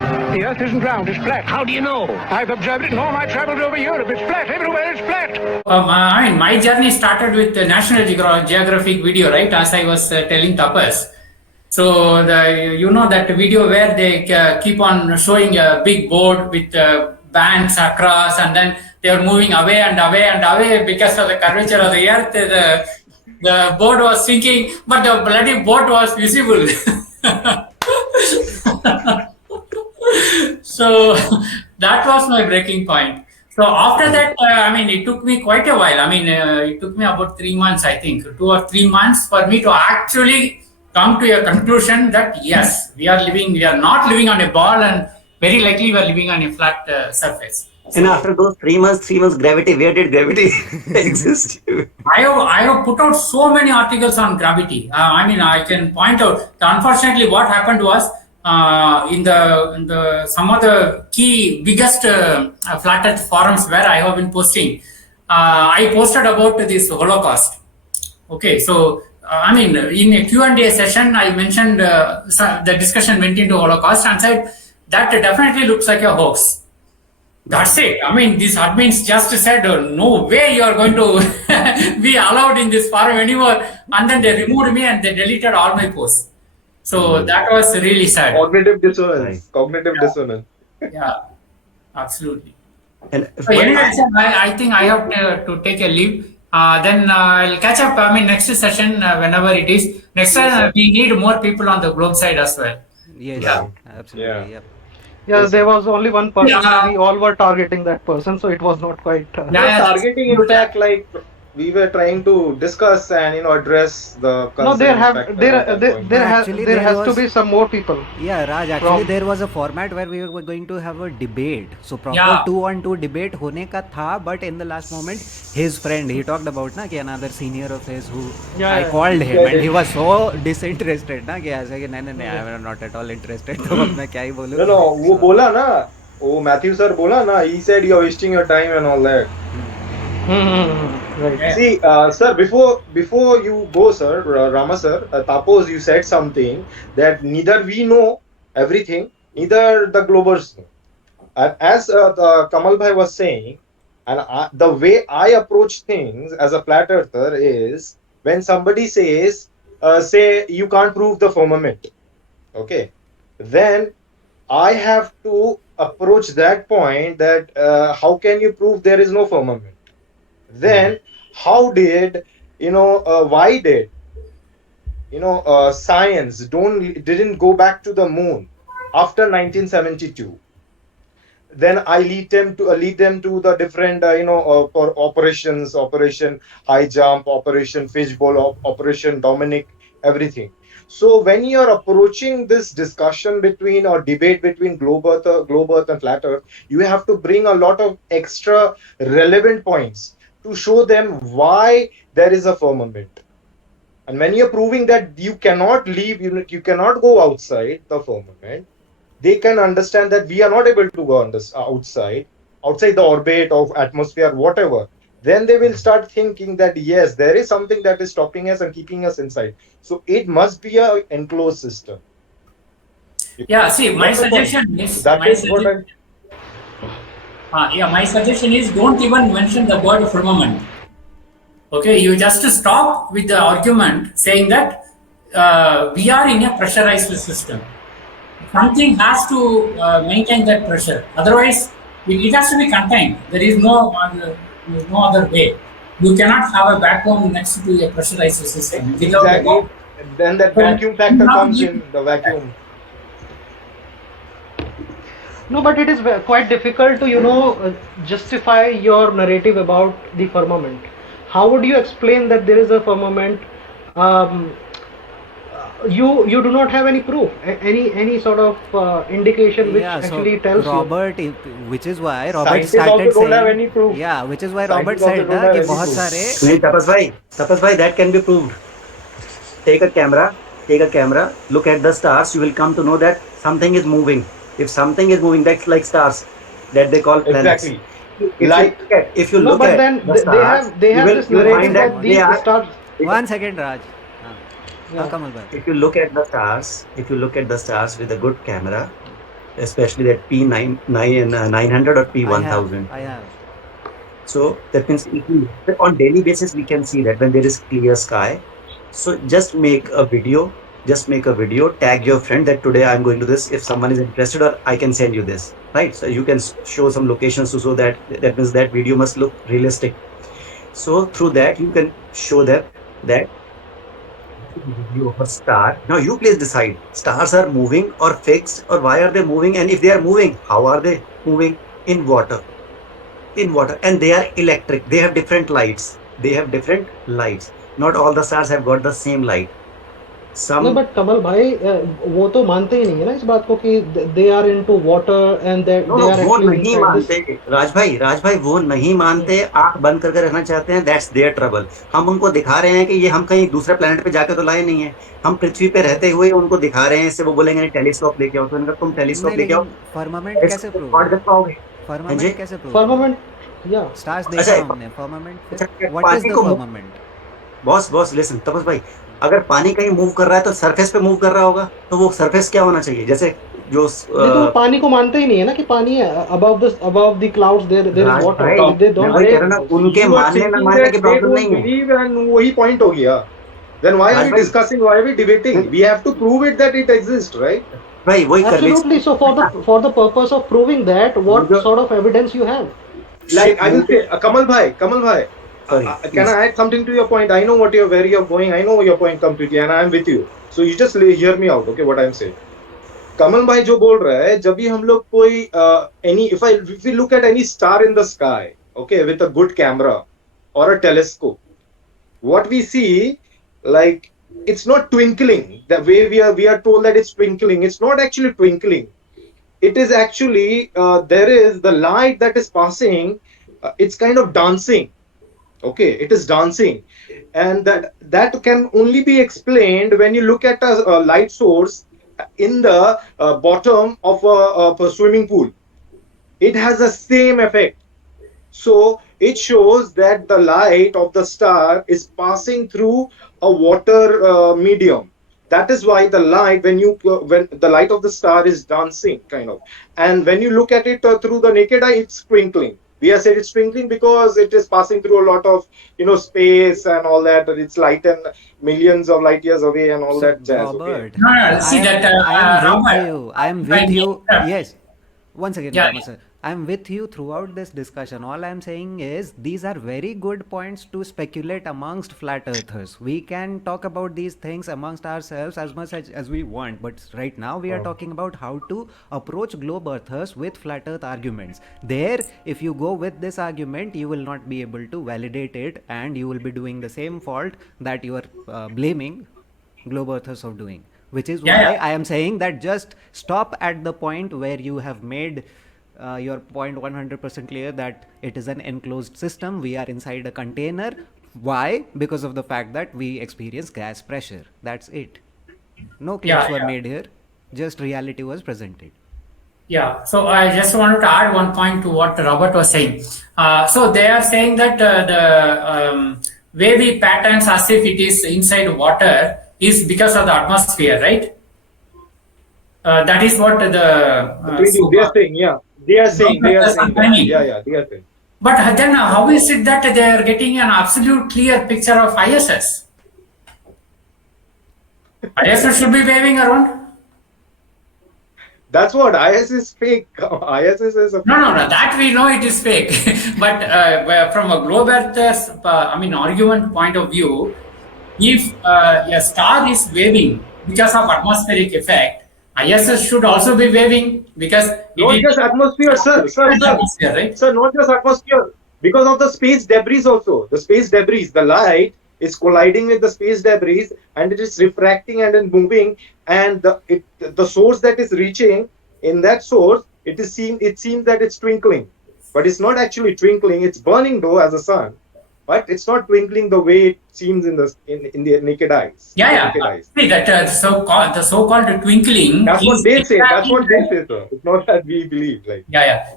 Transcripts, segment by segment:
The Earth isn't round, it's flat. How do you know? I've observed it in all my travels over Europe. It's flat. Everywhere it's flat. I mean, my journey started with the National Geographic video, right? As I was telling Tapas. So you know that video where they keep on showing a big board with bands across, and then they are moving away and away and away because of the curvature of the earth. The board was sinking, but the bloody boat was visible. So that was my breaking point. So after that, I mean, it took me quite a while. I mean, it took me about 3 months, I think, 2 or 3 months for me to actually come to a conclusion that yes, we are not living on a ball, and very likely we are living on a flat surface. And after those 3 months, gravity, where did gravity exist? I have put out so many articles on gravity. I mean, I can point out. Unfortunately, what happened was in the some of the key biggest flat Earth forums where I have been posting, I posted about this Holocaust. Okay, so I mean, in a Q&A session, I mentioned the discussion went into Holocaust and said that definitely looks like a hoax. That's it. I mean, these admins just said, no way you are going to be allowed in this forum anymore. And then they removed me and they deleted all my posts. So that was really sad. Cognitive dissonance. Right. Cognitive dissonance. Yeah, absolutely. And So anyway, sir, I think I have to take a leave. Then I'll catch up. I mean, next session, whenever it is. Next time, we need more people on the globe side as well. Yes, Yeah. absolutely. Yeah. Yep. Yeah, there was only one person. Yeah. We all were targeting that person, so it was not quite. Yeah. Targeting, in fact, like we were trying to discuss and address the No, concern there have factor there at that there, point. there, has Actually, there there has to was- be some more people. Yeah, Raj, actually From- there was a format where we were going to have a debate. So proper Yeah. 2-on-2 debate होने का था, but in the last moment, his friend, he talked about ना कि another senior of his who Yeah, I yeah. called him Yeah, and he yeah. was so disinterested ना कि ऐसे कि नहीं I am not at all interested. तो अब मैं क्या ही बोलूँ? No, वो बोला ना, वो Matthew sir बोला ना, he said you're wasting your time and all that. Right. See, sir, before you go, sir, Rama sir, Tapos, you said something that neither we know everything, neither the Globers know. And as Kamal Bhai was saying, and the way I approach things as a flat earther is when somebody says, say you can't prove the firmament, okay, then I have to approach that point that how can you prove there is no firmament? Then how did why did science didn't go back to the moon after 1972? Then I lead them to the different for operations, Operation High Jump, Operation Fishbowl, Operation Dominic, everything. So when you are approaching this discussion between or debate between globe earth and flat earth, you have to bring a lot of extra relevant points to show them why there is a firmament. And when you're proving that you cannot leave, you cannot go outside the firmament, they can understand that we are not able to go outside the orbit of atmosphere, whatever. Then they will start thinking that yes, there is something that is stopping us and keeping us inside. So it must be an enclosed system. Yeah, see, my That's the point. suggestion is That my is what suggestion- I'm my suggestion is don't even mention the word firmament. Okay, you just stop with the argument saying that we are in a pressurized system. Something has to maintain that pressure. Otherwise, it has to be contained. There is no other way. You cannot have a vacuum next to a pressurized system. Without exactly. Then that vacuum factor Now comes you- in the vacuum. No, but it is quite difficult to justify your narrative about the firmament. How would you explain that there is a firmament? You do not have any proof, any sort of indication which Yeah, so actually tells you. Robert, which is why Robert Scientists started also don't saying, have any proof. yeah, which is why Scientists Robert also said don't ना have कि any बहुत proof. सारे Tapas bhai, that can be proved. Take a camera, look at the stars, you will come to know that something is moving. If something is moving, that's like stars that they call planets. Exactly. If you No, look but at then the they stars, have you will this find narrative that that they these are. stars. 1 second, Raj. Yeah. Kamal bhai. If you look at the stars with a good camera, especially that P900 or I have. P1000. I have. So that means if we, on daily basis we can see that when there is clear sky. So just make a video. Just make a video. Tag your friend that today I'm going to this. If someone is interested, or I can send you this. Right. So you can show some locations to, so that means that video must look realistic. So through that you can show them that view of a star. Now you please decide. Stars are moving or fixed, or why are they moving? And if they are moving, how are they moving? In water. In water, and they are electric. They have different lights. They have different lights. Not all the stars have got the same light. No, Some but कमल भाई वो तो मानते ही नहीं है ना इस बात को कि they are into water and that no they no are वो actually नहीं inside this. मानते। राज भाई वो नहीं मानते। आंख बंद करके रहना चाहते हैं। That's their trouble. हम उनको दिखा रहे हैं कि ये हम कहीं दूसरे प्लेनेट पे जाके तो लाए नहीं है। हम पृथ्वी पे रहते हुए उनको दिखा रहे हैं। इससे वो बोलेंगे नहीं टेलीस्कोप लेके आओ। तो उनका तुम टेलीस्कोप नहीं, लेके आओ, लेकिन फर्मामेंट कैसे टेलीस्कोप प्रूव रिकॉर्ड कर हुआ? पाओगे? हाँ जी। फर्मामेंट कैसे प्रूव हुआ? Firmament, yeah. स्टार्स अच्छा देखा हमने, फर्मामेंट अच्छा, फिर व्हाट इज पानी द को फर्मामेंट? बॉस लिसन तपस भाई, अगर पानी कहीं मूव कर रहा है तो सरफेस पे मूव कर रहा होगा। तो वो सरफेस क्या होना चाहिए? जैसे जो ये तो पानी को मानते ही नहीं है ना कि पानी है above the clouds there is Raj water. भाई, They मैं don't. वही कह रहा हूँ ना, उनके You are मानने ना thinking मानने that की they प्रॉब्लम don't नहीं है। believe, and वही point हो गया. Then why are Raj we भाई, discussing? Why are we debating? We have to prove it that it exists, right? भाई वही कर लीजिए। Absolutely. So for the purpose of proving that, what मुझे- sort of evidence you have? Like I will say, Kamal bhai, Sorry, can please. I add something to your point? I know where you're going. I know your point completely, and I am with you. So you just hear me out, okay? What I'm saying. कमल भाई जो बोल रहा है, जब भी हम लोग कोई if we look at any star in the sky, okay, with a good camera or a telescope, what we see, like, it's not twinkling the way we are told that it's twinkling. It's not actually twinkling. It is actually there is the light that is passing. It's kind of dancing. Okay, it is dancing, and that can only be explained when you look at a light source in the bottom of a swimming pool. It has the same effect. So it shows that the light of the star is passing through a water medium. That is why the light, when the light of the star is dancing, kind of, and when you look at it through the naked eye, it's twinkling. We have said it's twinkling because it is passing through a lot of space and all that, and it's light and millions of light years away and all So, that jazz. Okay? Robert, No, see that, I am with Robert, you. I am I with you. mean, Yes. Once again, Yeah, Rama sir, I am with you throughout this discussion. All I am saying is these are very good points to speculate amongst flat earthers. We can talk about these things amongst ourselves as much as we want, but right now we are talking about how to approach globe earthers with flat earth arguments. There, if you go with this argument, you will not be able to validate it, and you will be doing the same fault that you are blaming globe earthers of doing, which is Yeah, why yeah. I am saying that just stop at the point where you have made your point 100% clear that it is an enclosed system. We are inside a container. Why? Because of the fact that we experience gas pressure. That's it. No claims Yeah, were yeah. made here. Just reality was presented. Yeah, so I just wanted to add one point to what Robert was saying. So they are saying that the wavy patterns as if it is inside water is because of the atmosphere, right? That is what the They are saying, yeah. They are saying that. Understanding. Yeah, they are saying. But then how is it that they are getting an absolute clear picture of ISS? ISS should be waving around. That's what IS is fake. ISS is a No, that we know it is fake. But from a globe earthers, argument point of view, if a star is waving because of atmospheric effect, ISS should also be waving because not it is just atmosphere, sir. atmosphere, right? Sir, not just atmosphere. Because of the space debris also. The space debris, the light is colliding with the space debris and it is refracting and then moving, and the source that is reaching, in that source it seems that it's twinkling, but it's not actually twinkling. It's burning though as a sun, but it's not twinkling the way it seems in the naked eyes. Naked eyes. See that the so-called twinkling. That's what is they say. That's exactly what they say, sir. It's not that we believe. Like,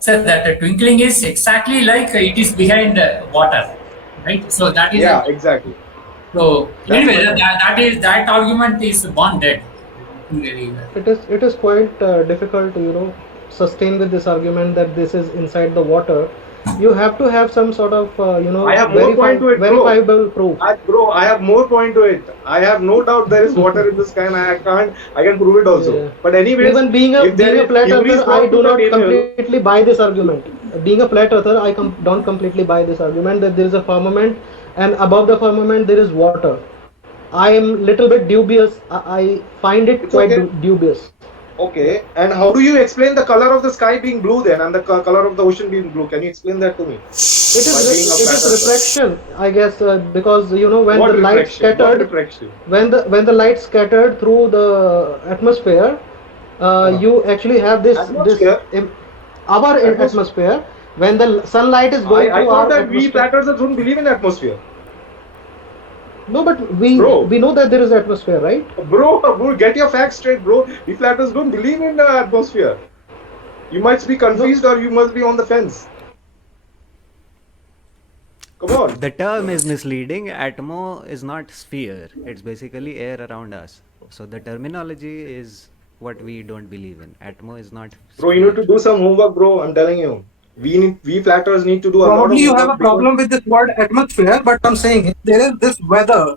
So that the twinkling is exactly like it is behind water, right? So that is yeah, exactly. So anyway, That's that argument is bonded. It is quite difficult to sustain with this argument that this is inside the water, you have to have some sort of I have more point to it, bro. verifiable proof. I have more point to it. I have no doubt there is water in the sky, and I can prove it also. Yeah. But anyway, Even being a flat earther, I do not completely buy this argument. Being a flat earther, I don't completely buy this argument that there is a firmament and above the firmament there is water. I am little bit dubious. I find it It's quite okay. dubious. Okay, and how do you explain the color of the sky being blue then, and the color of the ocean being blue? Can you explain that to me? It By being a is flat earther. refraction, I guess, because when What the light refraction? What scattered, refraction? when the light scattered through the atmosphere, you actually have this Atmosphere? our atmosphere. When the sunlight is going I through thought our that we atmosphere. flat earthers don't believe in atmosphere. No, but we Bro. know that there is atmosphere, right? Bro, get your facts straight, bro. We flat earthers don't believe in the atmosphere. You must be confused or you must be on the fence. Come on. The term is misleading. Atmo is not sphere. It's basically air around us. So the terminology is what we don't believe in. Atmo is not. Bro, you need to do some homework, bro. I'm telling you. We flat earthers need to do a lot of Probably you have a homework problem with this word atmosphere, but I'm saying if there is this weather,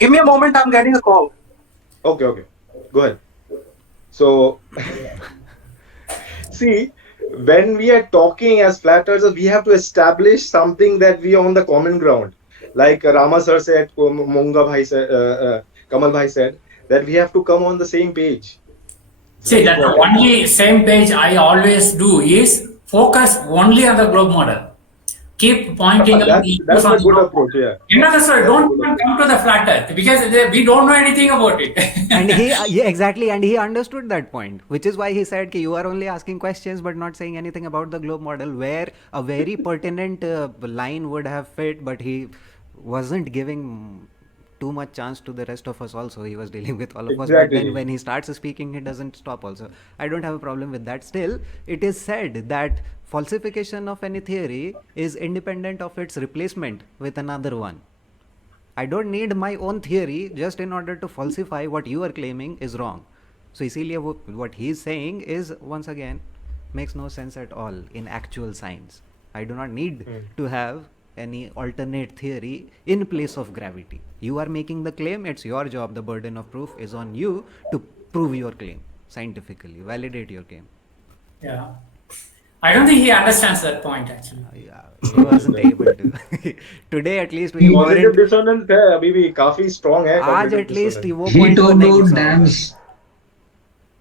give me a moment, I'm getting a call. Okay. Go ahead. So, see, when we are talking as flat earthers, we have to establish something that we are on the common ground. Like Rama sir said, Monga bhai said, Kamal bhai said, that we have to come on the same page. See, that the only same page I always do is focus only on the globe model. Keep pointing out the That's issues on a the good globe approach, model. yeah. You know, sir, don't even come to the flat earth because we don't know anything about it. And exactly, and he understood that point, which is why he said you are only asking questions but not saying anything about the globe model, where a very pertinent line would have fit, but he wasn't giving too much chance to the rest of us. Also, he was dealing with all of us, but then when he starts speaking, he doesn't stop. Also, I don't have a problem with that. Still, it is said that falsification of any theory is independent of its replacement with another one. I don't need my own theory just in order to falsify what you are claiming is wrong. So इसीलिए what he is saying is, once again, makes no sense at all in actual science. I do not need to have any alternate theory in place of gravity. You are making the claim, it's your job, the burden of proof is on you to prove your claim scientifically, validate your claim. Yeah. I don't think he understands that point actually. He wasn't able to. Today at least we Cognitive weren't. dissonance है अभी भी काफी strong है. आज cognitive at least dissonance. वो He point talked नहीं about घुसा होगा. dams.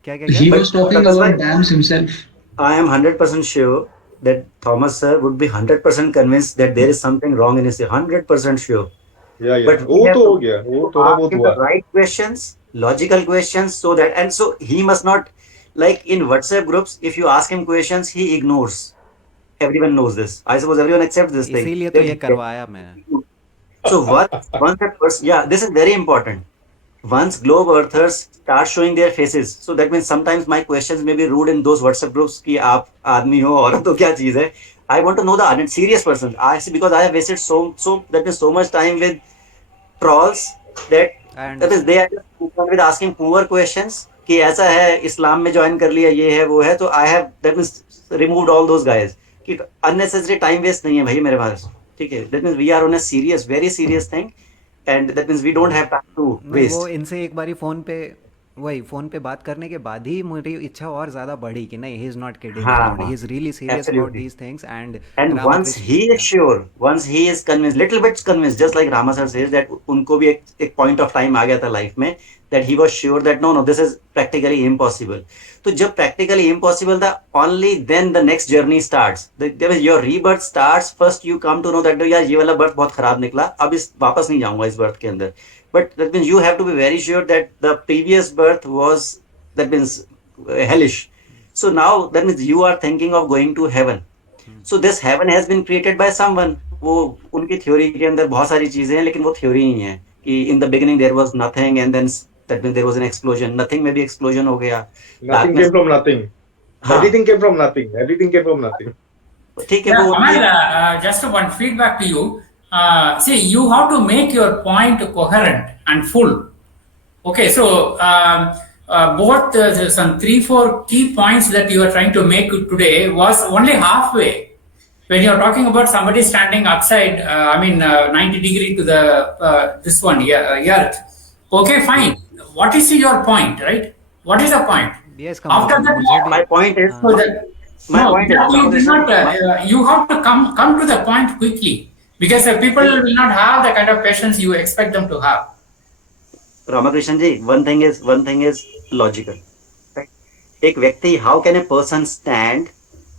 क्या He was talking that's about why- dams himself. I am 100% sure that Thomas sir would be 100% convinced that there is something wrong in his 100% sure. Yeah. But we वो have तो to हो गया. वो थोड़ा ask बहुत him हुआ. the right questions, logical questions, so that, and so he must not, like in WhatsApp groups, if you ask him questions, he ignores. Everyone knows this. I suppose everyone accepts this thing. इसीलिए तो ये करवाया मैं. So once that person, yeah, this is very important. Once globe earthers start showing their faces, so that means sometimes my questions may be rude in those WhatsApp groups कि आप आदमी हो औरत हो क्या चीज है. I want to know the serious person. Because I have wasted so much time with trolls that is they are just with asking poor questions कि ऐसा है इस्लाम में ज्वाइन कर लिया ये है वो है, तो I have that means removed all those guys कि unnecessary time waste नहीं है भाई मेरे पास. ठीक है, that means we are on a serious, very serious thing, and that means we don't have time to waste. वो इनसे एक बारी फोन पे बात करने के बाद ही मेरी इच्छा और ज्यादा बढ़ी कि नहीं, he is not kidding around, he is really serious about Absolutely. these things. And once he is sure, once he is convinced, little bit convinced, just like Rama sir says that उनको भी एक point of time आ गया था life में that he was sure that no, this is practically impossible. तो जब practically impossible था, only then the next journey starts. Your rebirth starts. First you come to know that यार ये वाला birth बहुत खराब निकला, अब वापस नहीं जाऊंगा इस birth के अंदर. But that means you have to be very sure that the previous birth was, that means hellish. So now that means you are thinking of going to heaven. So this heaven has been created by someone. वो उनकी theory के अंदर बहुत सारी चीजें हैं, लेकिन वो theory ही है कि in the beginning there was nothing and then that means there was an explosion. Nothing में भी explosion हो गया. Nothing came from nothing. Everything came from nothing. Everything came from nothing. ठीक है Yeah, वो Amal, just one feedback to you. See, you have to make your point coherent and full. Okay, so both some 3-4 key points that you are trying to make today was only halfway. When you are talking about somebody standing upside, 90 degree to the this one Earth. Okay, fine. What is your point, right? What is the point? Yes, After that, मुझे भी- My point is, so that, my no, point is, you did not, you have to come to the point quickly, because people will not have the kind of patience you expect them to have. Ramakrishnan ji, one thing is logical. Right? एक व्यक्ति, how can a person stand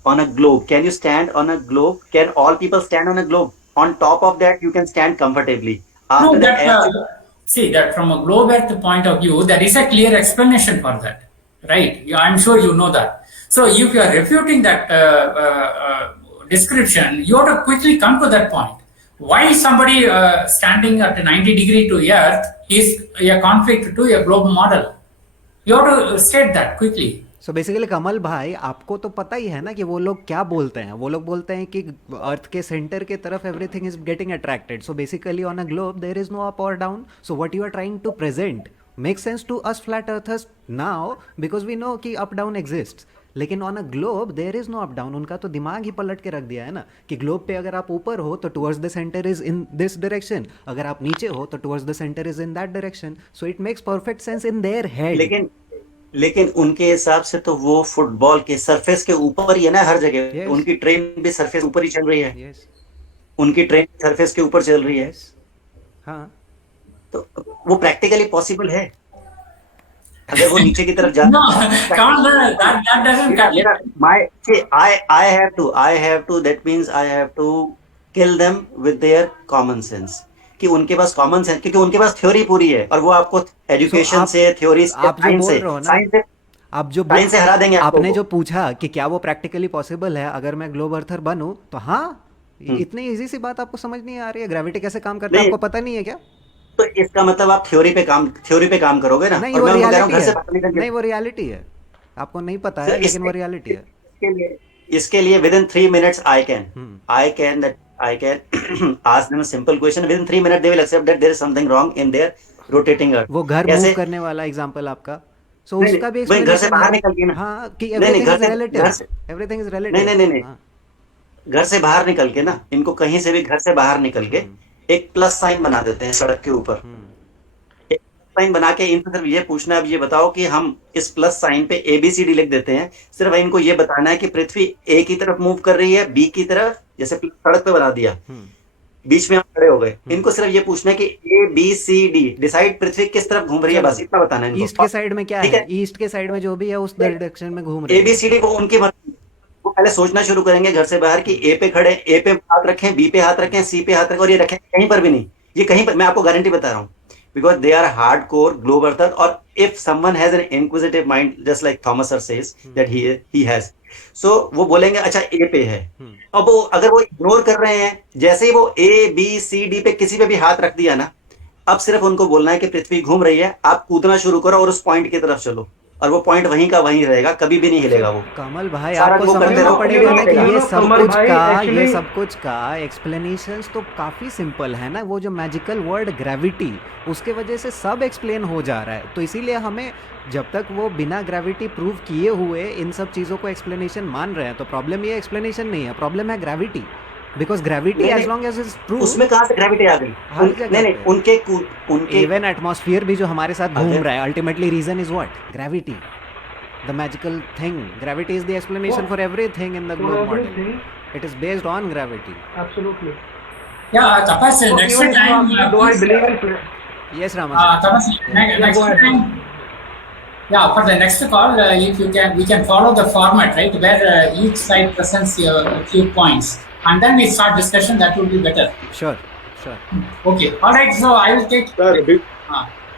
on a globe? Can you stand on a globe? Can all people stand on a globe? On top of that, you can stand comfortably. After No, that, see that from a globe earth point of view, there is a clear explanation for that, right? I'm sure you know that. So if you are refuting that description, you have to quickly come to that point. Why somebody standing at 90 degree to Earth is a conflict to a globe model? You have to state that quickly. So basically Kamal भाई, आपको तो पता ही है ना कि वो लोग क्या बोलते हैं. वो लोग बोलते हैं कि अर्थ के सेंटर के तरफ everything is getting attracted. So basically on a globe there is no up और down. So what you are trying to present make sense to us flat earthers now, because we know कि up down exist. लेकिन on a globe there is no up down. उनका तो दिमाग ही पलट के रख दिया है ना कि ग्लोब पे अगर आप ऊपर हो तो towards the centre is in this direction, अगर आप नीचे हो तो towards the centre is in that direction. So it makes perfect sense in their head. लेकिन उनके हिसाब से तो वो फुटबॉल के सरफेस के ऊपर ही है ना हर जगह. Yes. उनकी ट्रेन भी सरफेस ऊपर ही चल रही है. यस उनकी ट्रेन सरफेस के ऊपर चल रही है. यस हाँ. तो वो प्रैक्टिकली पॉसिबल है. अगर वो नीचे की तरफ जाता No, come on, that doesn't cut it. I have to, that means I have to kill them with their common sense. कि उनके पास कॉमन सेंस, क्योंकि उनके पास थ्योरी पूरी है और वो आपको एजुकेशन से, थ्योरी से, आप जो बोल रहे हो ना, आप जो साइंस से हरा देंगे. आपने जो पूछा कि क्या वो प्रैक्टिकली पॉसिबल है अगर मैं ग्लोब अर्थर बनूं, तो हाँ, इतनी इजी सी बात आपको समझ नहीं आ रही है. ग्रेविटी कैसे काम करता है नहीं. आपको पता नहीं है क्या? तो इसका मतलब आप थ्योरी पे काम करोगे ना. नहीं, और वो मैं उनको कह रहा हूँ रियलिटी घर से है. बाहर निकल के- नहीं, वो रियलिटी है. आपको नहीं पता है, लेकिन वो रियलिटी है. इसके लिए with in 3 minutes I can ask them a simple question. Within 3 minutes they will accept that there is something wrong in their rotating earth. वो घर कैसे? मूव करने वाला एग्जांपल आपका, सो नहीं, उसका भी भाई, घर से explanation बाहर है. निकल के ना. हाँ, कि नहीं, एवरीथिंग घर इज से- रिलेटिव. घर से- एवरीथिंग इज रिलेटिव. नहीं. घर से बाहर निकल के ना, इनको कहीं से भी घर से बाहर निकल के एक प्लस साइन बना देते हैं सड़क के ऊपर. एक प्लस साइन बना के इनको सिर्फ ये पूछना है, अब ये बताओ कि हम इस प्लस साइन पे ABCD लिख देते हैं. सिर्फ इनको ये बताना है कि पृथ्वी A की तरफ मूव कर रही है, B की तरफ, जैसे सड़क पे बना दिया, बीच में हम खड़े हो गए. इनको सिर्फ ये पूछना है कि ABCD डिसाइड पृथ्वी किस तरफ घूम रही है, बस इतना बताना है इनको. ईस्ट के साइड में क्या ठीक है? है. ईस्ट के साइड में जो भी है उस डायरेक्शन में घूम रही है. ABCD को उनकी मर्जी. वो पहले सोचना शुरू करेंगे घर से बाहर कि A पे खड़े, A पे हाथ रखें, B पे हाथ रखें, C पे हाथ रखें, और ये रखें कहीं पर भी नहीं. ये कहीं पर, मैं आपको गारंटी बता रहा हूँ, because they are hardcore globe earthers. Or if someone has an inquisitive mind, just like Thomas says that he has, so वो बोलेंगे अच्छा A पे है. अब वो अगर वो इग्नोर कर रहे हैं, जैसे ही वो ABCD पे किसी पे भी हाथ रख दिया ना, अब सिर्फ उनको बोलना है कि पृथ्वी घूम रही है, आप कूदना शुरू करो और उस पॉइंट की तरफ चलो, और वो पॉइंट वहीं का वहीं रहेगा, कभी भी नहीं हिलेगा वो. कमल भाई, सारा आपको वो करते समझना रहो, पड़ेगा ना कि you ये know, सब कमल कुछ भाई, का ये actually- सब कुछ का एक्सप्लेनेशंस तो काफ़ी सिंपल है ना. वो जो मैजिकल वर्ड ग्रेविटी, उसके वजह से सब एक्सप्लेन हो जा रहा है. तो इसीलिए हमें, जब तक वो बिना ग्रेविटी प्रूव किए हुए इन सब चीज़ों को एक्सप्लेनेशन मान रहे हैं, तो प्रॉब्लम ये एक्सप्लेनेशन नहीं है, प्रॉब्लम है ग्रेविटी. बिकॉज ग्रेविटी नहीं, as long as is prove, उसमें कहाँ से ग्रेविटी आ गई? हर जगह नहीं, पे। उनके इवन एटमॉस्फेयर भी जो हमारे साथ घूम अगर- रहा है, ultimately reason is what? Gravity, the magical thing. Gravity is the explanation for everything in the globe model. everything, It is based on gravity. absolutely. Yeah, Tapas, next Even time. do I believe in Yes, Rama. Tapas, next go ahead. time. Yeah, for the next call, if you can, we can follow the format, right, where each side presents a few points, and then we start discussion. That would be better. Sure, sure. Okay. All right. So I will take. Sir,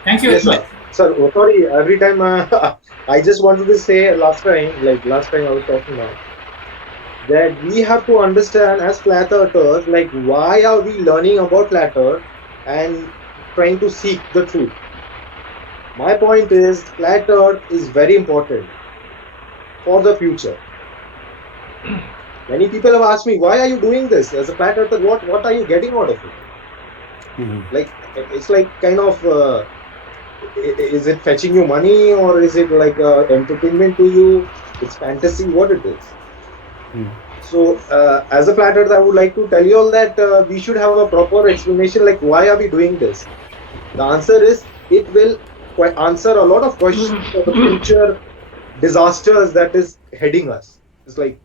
Thank you. yes, sir. Sir, sorry, every time I just wanted to say last time I was talking about that we have to understand as flat earthers, like why are we learning about flat earth and trying to seek the truth. My point is flat earth is very important for the future. Many people have asked me, why are you doing this as a flat earther? What are you getting out of it? Like it's like kind of Is it fetching you money, or is it like entertainment to you? It's fantasy. What it is? So, as a flat earth, I would like to tell you all that we should have a proper explanation. Like, why are we doing this? The answer is it will answer a lot of questions for the future disasters that is heading us. It's like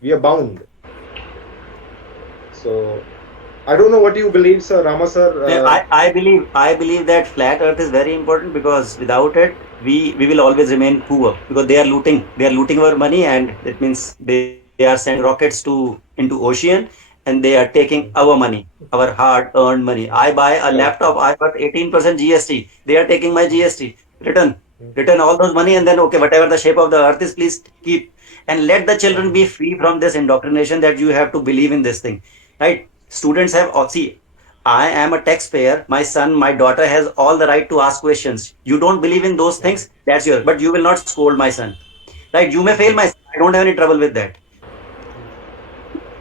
we are bound. So I don't know what you believe, sir, Rama sir. I believe that flat earth is very important, because without it we will always remain poor, because they are looting our money, and it means they are sending rockets into ocean, and they are taking our money, our hard earned money. I buy a laptop, I got 18% GST. They are taking my GST. Return all those money, and then okay, whatever the shape of the earth is, please keep, and let the children be free from this indoctrination that you have to believe in this thing, right? Students have, see, I am a taxpayer. My son, my daughter has all the right to ask questions. You don't believe in those things, that's yours, but you will not scold my son, right? You may fail my son. I don't have any trouble with that.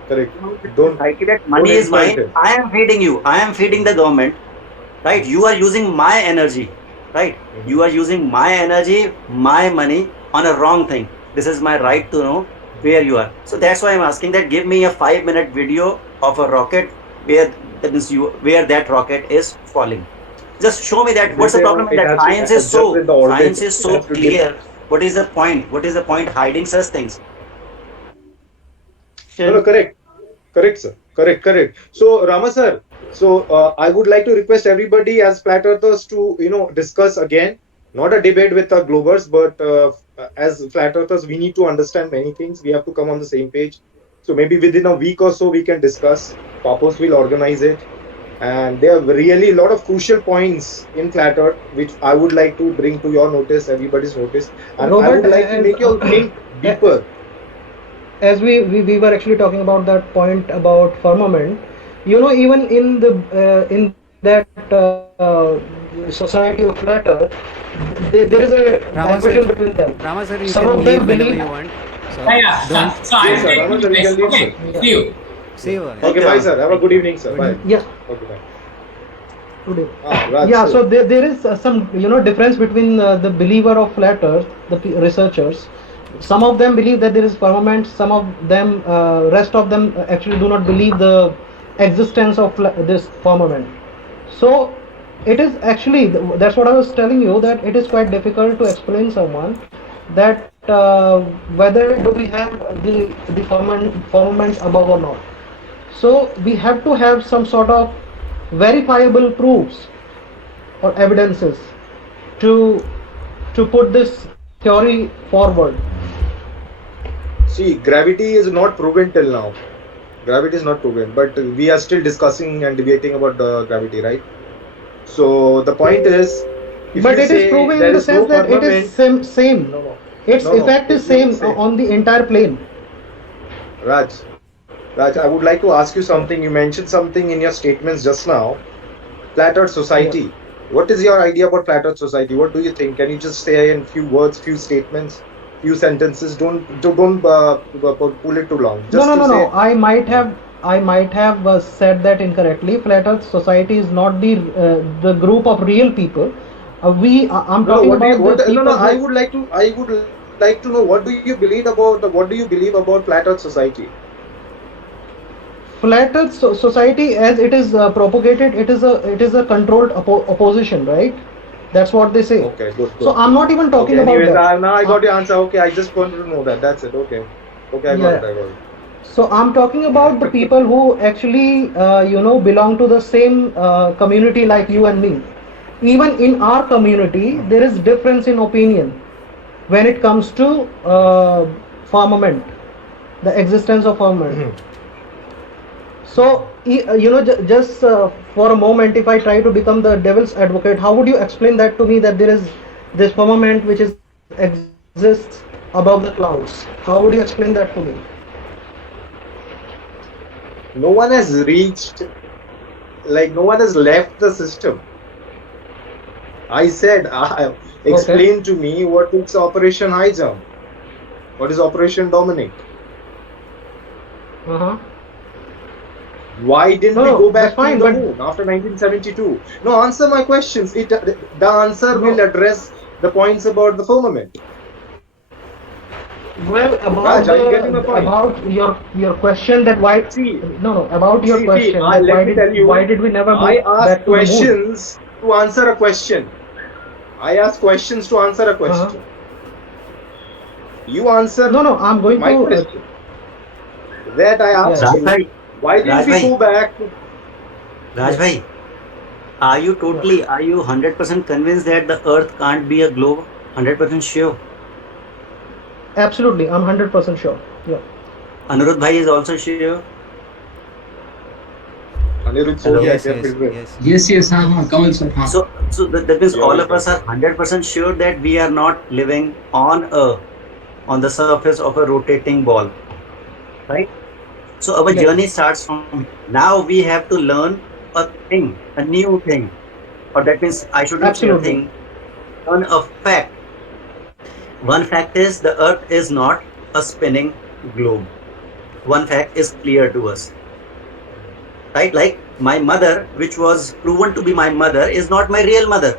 Correct. Don't Like that money is insult mine. him. I am feeding you. I am feeding the government, right? You are using my energy, right? You are using my energy, my money on a wrong thing. This is my right to know where you are. So that's why I'm asking that give me a 5-minute video of a rocket where that rocket is falling. Just show me that. What's the problem with that? Science is so clear. What is the point? What is the point hiding such things? No, correct, sir. Correct. So, Rama sir, I would like to request everybody as flat earthers to discuss again, not a debate with the Globers, but as flat earthers, we need to understand many things. We have to come on the same page. So maybe within a week or so we can discuss. Papos will organize it, and there are really a lot of crucial points in flat earth which I would like to bring to your notice, everybody's notice, and I would like to make you all think deeper. As we were actually talking about that point about firmament, even in that society of flat earth, there is a division between them. Rama sir, you Some can of them leave whenever believe- you want. So Yeah. don't So I Yes, sir. will Rama take sir, you can leave, Okay. sir. See you. see you. Okay, bye sir. Have a good evening, sir. Bye. Yeah, Okay, bye. today. Raj, Yeah, sir. so there is some difference between the believer of flat earth, researchers. Some of them believe that there is firmament. Some of them, rest of them actually do not believe the existence of this firmament. So it is actually, that's what I was telling you, that it is quite difficult to explain someone that whether do we have the firmament above or not. So we have to have some sort of verifiable proofs or evidences to put this theory forward. See, gravity is not proven till now. Gravity is not proven, but we are still discussing and debating about the gravity, right? So the point is, if But you it is say proving there in the is no sense that it is same. No, no. Its No, no, effect is it's not same same. on the entire plane. Raj, I would like to ask you something. You mentioned something in your statements just now. Flat Earth Society. What is your idea about Flat Earth Society? What do you think? Can you just say in few words, few statements, few sentences? Don't pull it too long. Just to say, No. I might have said that incorrectly. Flat Earth Society is not the group of real people. I'm talking about the people. No. I would like to know what do you believe about Flat Earth Society? Flat Earth Society, as it is propagated, it is a controlled opposition, right? That's what they say. Okay, good. So I'm not even talking Okay, about anyways, that. now I got your answer. Okay, I just wanted to know that. That's it. Okay, I got it. So I'm talking about the people who actually, belong to the same community like you and me. Even in our community, there is difference in opinion when it comes to firmament, the existence of firmament. So, just for a moment, if I try to become the devil's advocate, how would you explain that to me, that there is this firmament which exists above the clouds? How would you explain that to me? No one has reached, no one has left the system. I said, explain to me what is Operation High Jump, what is Operation Dominic. Why didn't we No, go back that's fine, to the but- moon after 1972? No, answer my questions. The answer No. will address the points about the firmament. Well, Raj, are you getting my point? about your question that why See, about your question that let me tell you, why did we never I move back asked to the moon? questions to answer a question. I asked questions to answer a question. You answer No, I'm going my to question. That I asked Yeah. you. Raj bhai, Why didn't we Raj go back? Raj bhai, are you 100% convinced that the Earth can't be a globe? 100% sure. absolutely, I'm 100% sure. Yeah. Anirudh bhai is also sure. Anirudh Hello. so Yes, that yes, they're yes. Yes, हाँ, Kamal sir, हाँ. So that means Yeah, all okay. of us are 100% sure that we are not living on the surface of a rotating ball, right? So our Yes. journey starts from now. We have to learn a new thing, or that means I shouldn't say a Absolutely. thing, learn a fact. One fact is the Earth is not a spinning globe. One fact is clear to us, right? Like my mother, which was proven to be my mother, is not my real mother.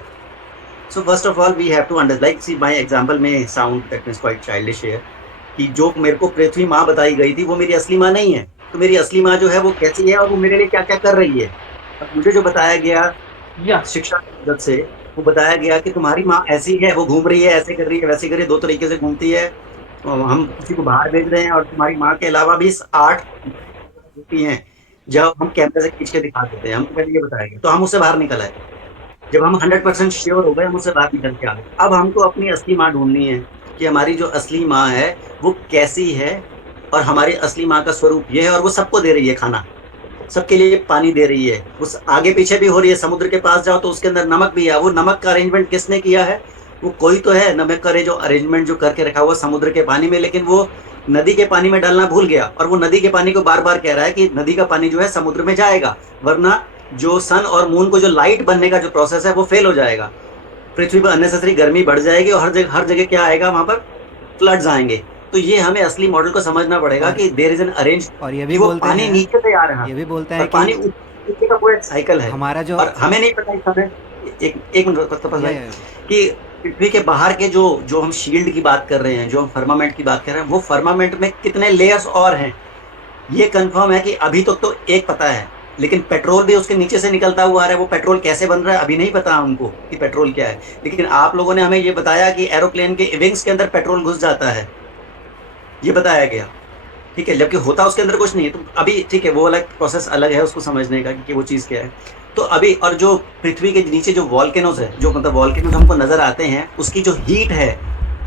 So first of all, we have to understand. Like, see, my example may sound that means quite childish here. कि जो मेरे को पृथ्वी माँ बताई गई थी वो मेरी असली माँ नहीं है. तो मेरी असली माँ जो है वो कैसी है और वो मेरे लिए क्या क्या कर रही है. और मुझे जो बताया गया Yeah. शिक्षा की मदद से वो बताया गया कि तुम्हारी माँ ऐसी है, वो घूम रही है, ऐसे कर रही है, वैसे कर रही है, 2 तरीके से घूमती है. हम किसी को बाहर भेज रहे हैं और तुम्हारी माँ के अलावा भी 8 होती हैं जब हम कैमरे से खींच के दिखा देते हैं. हमको पहले ये बताया गया तो हम उससे बाहर निकल आए. जब हम 100% श्योर हो गए हम उससे बाहर निकल के आ गए. अब हमको अपनी असली माँ ढूंढनी है कि हमारी जो असली माँ है वो कैसी है और हमारी असली माँ का स्वरूप ये है और वो सबको दे रही है खाना, सबके लिए पानी दे रही है, उस आगे पीछे भी हो रही है. समुद्र के पास जाओ तो उसके अंदर नमक भी है. वो नमक का अरेंजमेंट किसने किया है? वो कोई तो है नमक का जो अरेंजमेंट जो करके रखा हुआ समुद्र के पानी में, लेकिन वो नदी के पानी में डालना भूल गया और वो नदी के पानी को बार बार कह रहा है कि नदी का पानी जो है समुद्र में जाएगा, वरना जो सन और मून को जो लाइट बनने का जो प्रोसेस है वो फेल हो जाएगा. पृथ्वी पर अननेसेसरी गर्मी बढ़ जाएगी और हर जगह क्या आएगा, वहां पर फ्लड्स आएंगे. तो ये हमें असली मॉडल को समझना पड़ेगा कि देयर इज एन अरेंज. और ये भी वो बोलते पानी हैं, नीचे से आ रहा ये है भी बोलते और हैं पानी कि ऊपर का पूरा साइकिल है. हमारा जो और हमें नहीं पता इस समय एक मिनट तपस भाई ये- कि पृथ्वी के बाहर के जो हम शील्ड की बात कर रहे हैं, जो हम फर्मामेंट की बात कर रहे हैं, वो फर्मामेंट में कितने लेयर्स और हैं ये कंफर्म है कि अभी तक तो एक पता है, लेकिन पेट्रोल भी उसके नीचे से निकलता हुआ आ रहा है. वो पेट्रोल कैसे बन रहा है अभी नहीं पता हमको कि पेट्रोल क्या है, लेकिन आप लोगों ने हमें ये बताया कि एरोप्लेन के विंग्स के अंदर पेट्रोल घुस जाता है, ये बताया गया. ठीक है, जबकि होता उसके अंदर कुछ नहीं है. तो अभी ठीक है, वो अलग प्रोसेस अलग है उसको समझने का कि वो चीज़ क्या है. तो अभी और जो पृथ्वी के नीचे जो वॉल्केनोज है, जो मतलब वॉल्केनोज हमको नजर आते हैं, उसकी जो हीट है,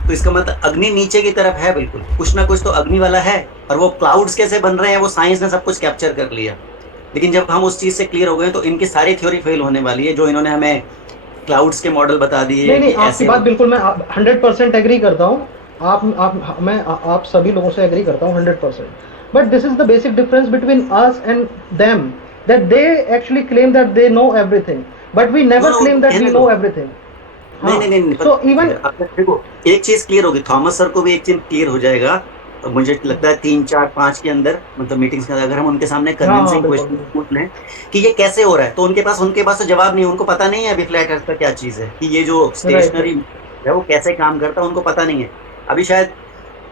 तो इसका मतलब अग्नि नीचे की तरफ है. बिल्कुल कुछ ना कुछ तो अग्नि वाला है. और वो क्लाउड्स कैसे बन रहे हैं वो साइंस ने सब कुछ कैप्चर कर लिया. लेकिन जब हम उस चीज़ से क्लियर हो गए तो इनकी सारी थ्योरी फेल होने वाली है जो इन्होंने हमें क्लाउड्स के मॉडल बता दिए. नहीं, आपकी बात बिल्कुल मैं 100% एग्री करता हूँ. आप सभी लोगों से एग्री करता हूँ 100%. But this is the basic difference between us and them, that they actually claim that they know everything, but we never No, claim that we know everything. नहीं. So even देखो एक चीज क्लियर होगी, Thomas sir को भी एक चीज clear हो जाएगा. और मुझे लगता है 3, 4, 5 के अंदर मतलब मीटिंग्स के अंदर अगर हम उनके सामने कन्विंसिंग क्वेश्चन पूछ लें कि ये कैसे हो रहा है, तो उनके पास तो जवाब नहीं है. उनको पता नहीं है अभी फ्लैट अर्थ का क्या चीज है, कि ये जो स्टेशनरी है वो कैसे काम करता है, उनको पता नहीं है अभी. शायद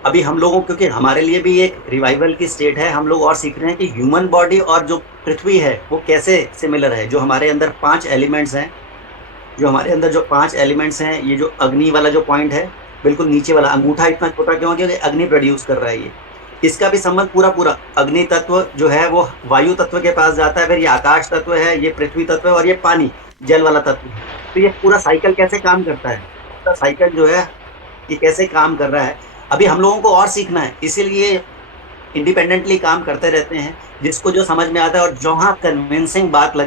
अभी हम लोगों, क्योंकि हमारे लिए भी एक रिवाइवल की स्टेट है, हम लोग और सीख रहे हैं कि ह्यूमन बॉडी और जो पृथ्वी है वो कैसे सिमिलर है. जो हमारे अंदर 5 एलिमेंट्स हैं, ये जो अग्नि वाला जो पॉइंट है, बिल्कुल नीचे वाला अंगूठा इतना छोटा क्यों, क्योंकि अग्नि प्रोड्यूस कर रहा है ये. इसका भी संबंध पूरा अग्नि तत्व जो है वो वायु तत्व के पास जाता है, फिर ये आकाश तत्व है, ये पृथ्वी तत्व है और ये पानी जल वाला तत्व है. तो ये पूरा साइकिल कैसे काम करता है, पूरा साइकिल जो है ये कैसे काम कर रहा है, अभी हम लोगों को और सीखना है. इसीलिए इंडिपेंडेंटली काम करते रहते हैं, जिसको जो समझ में आता है और जहाँ कन्विंसिंग बात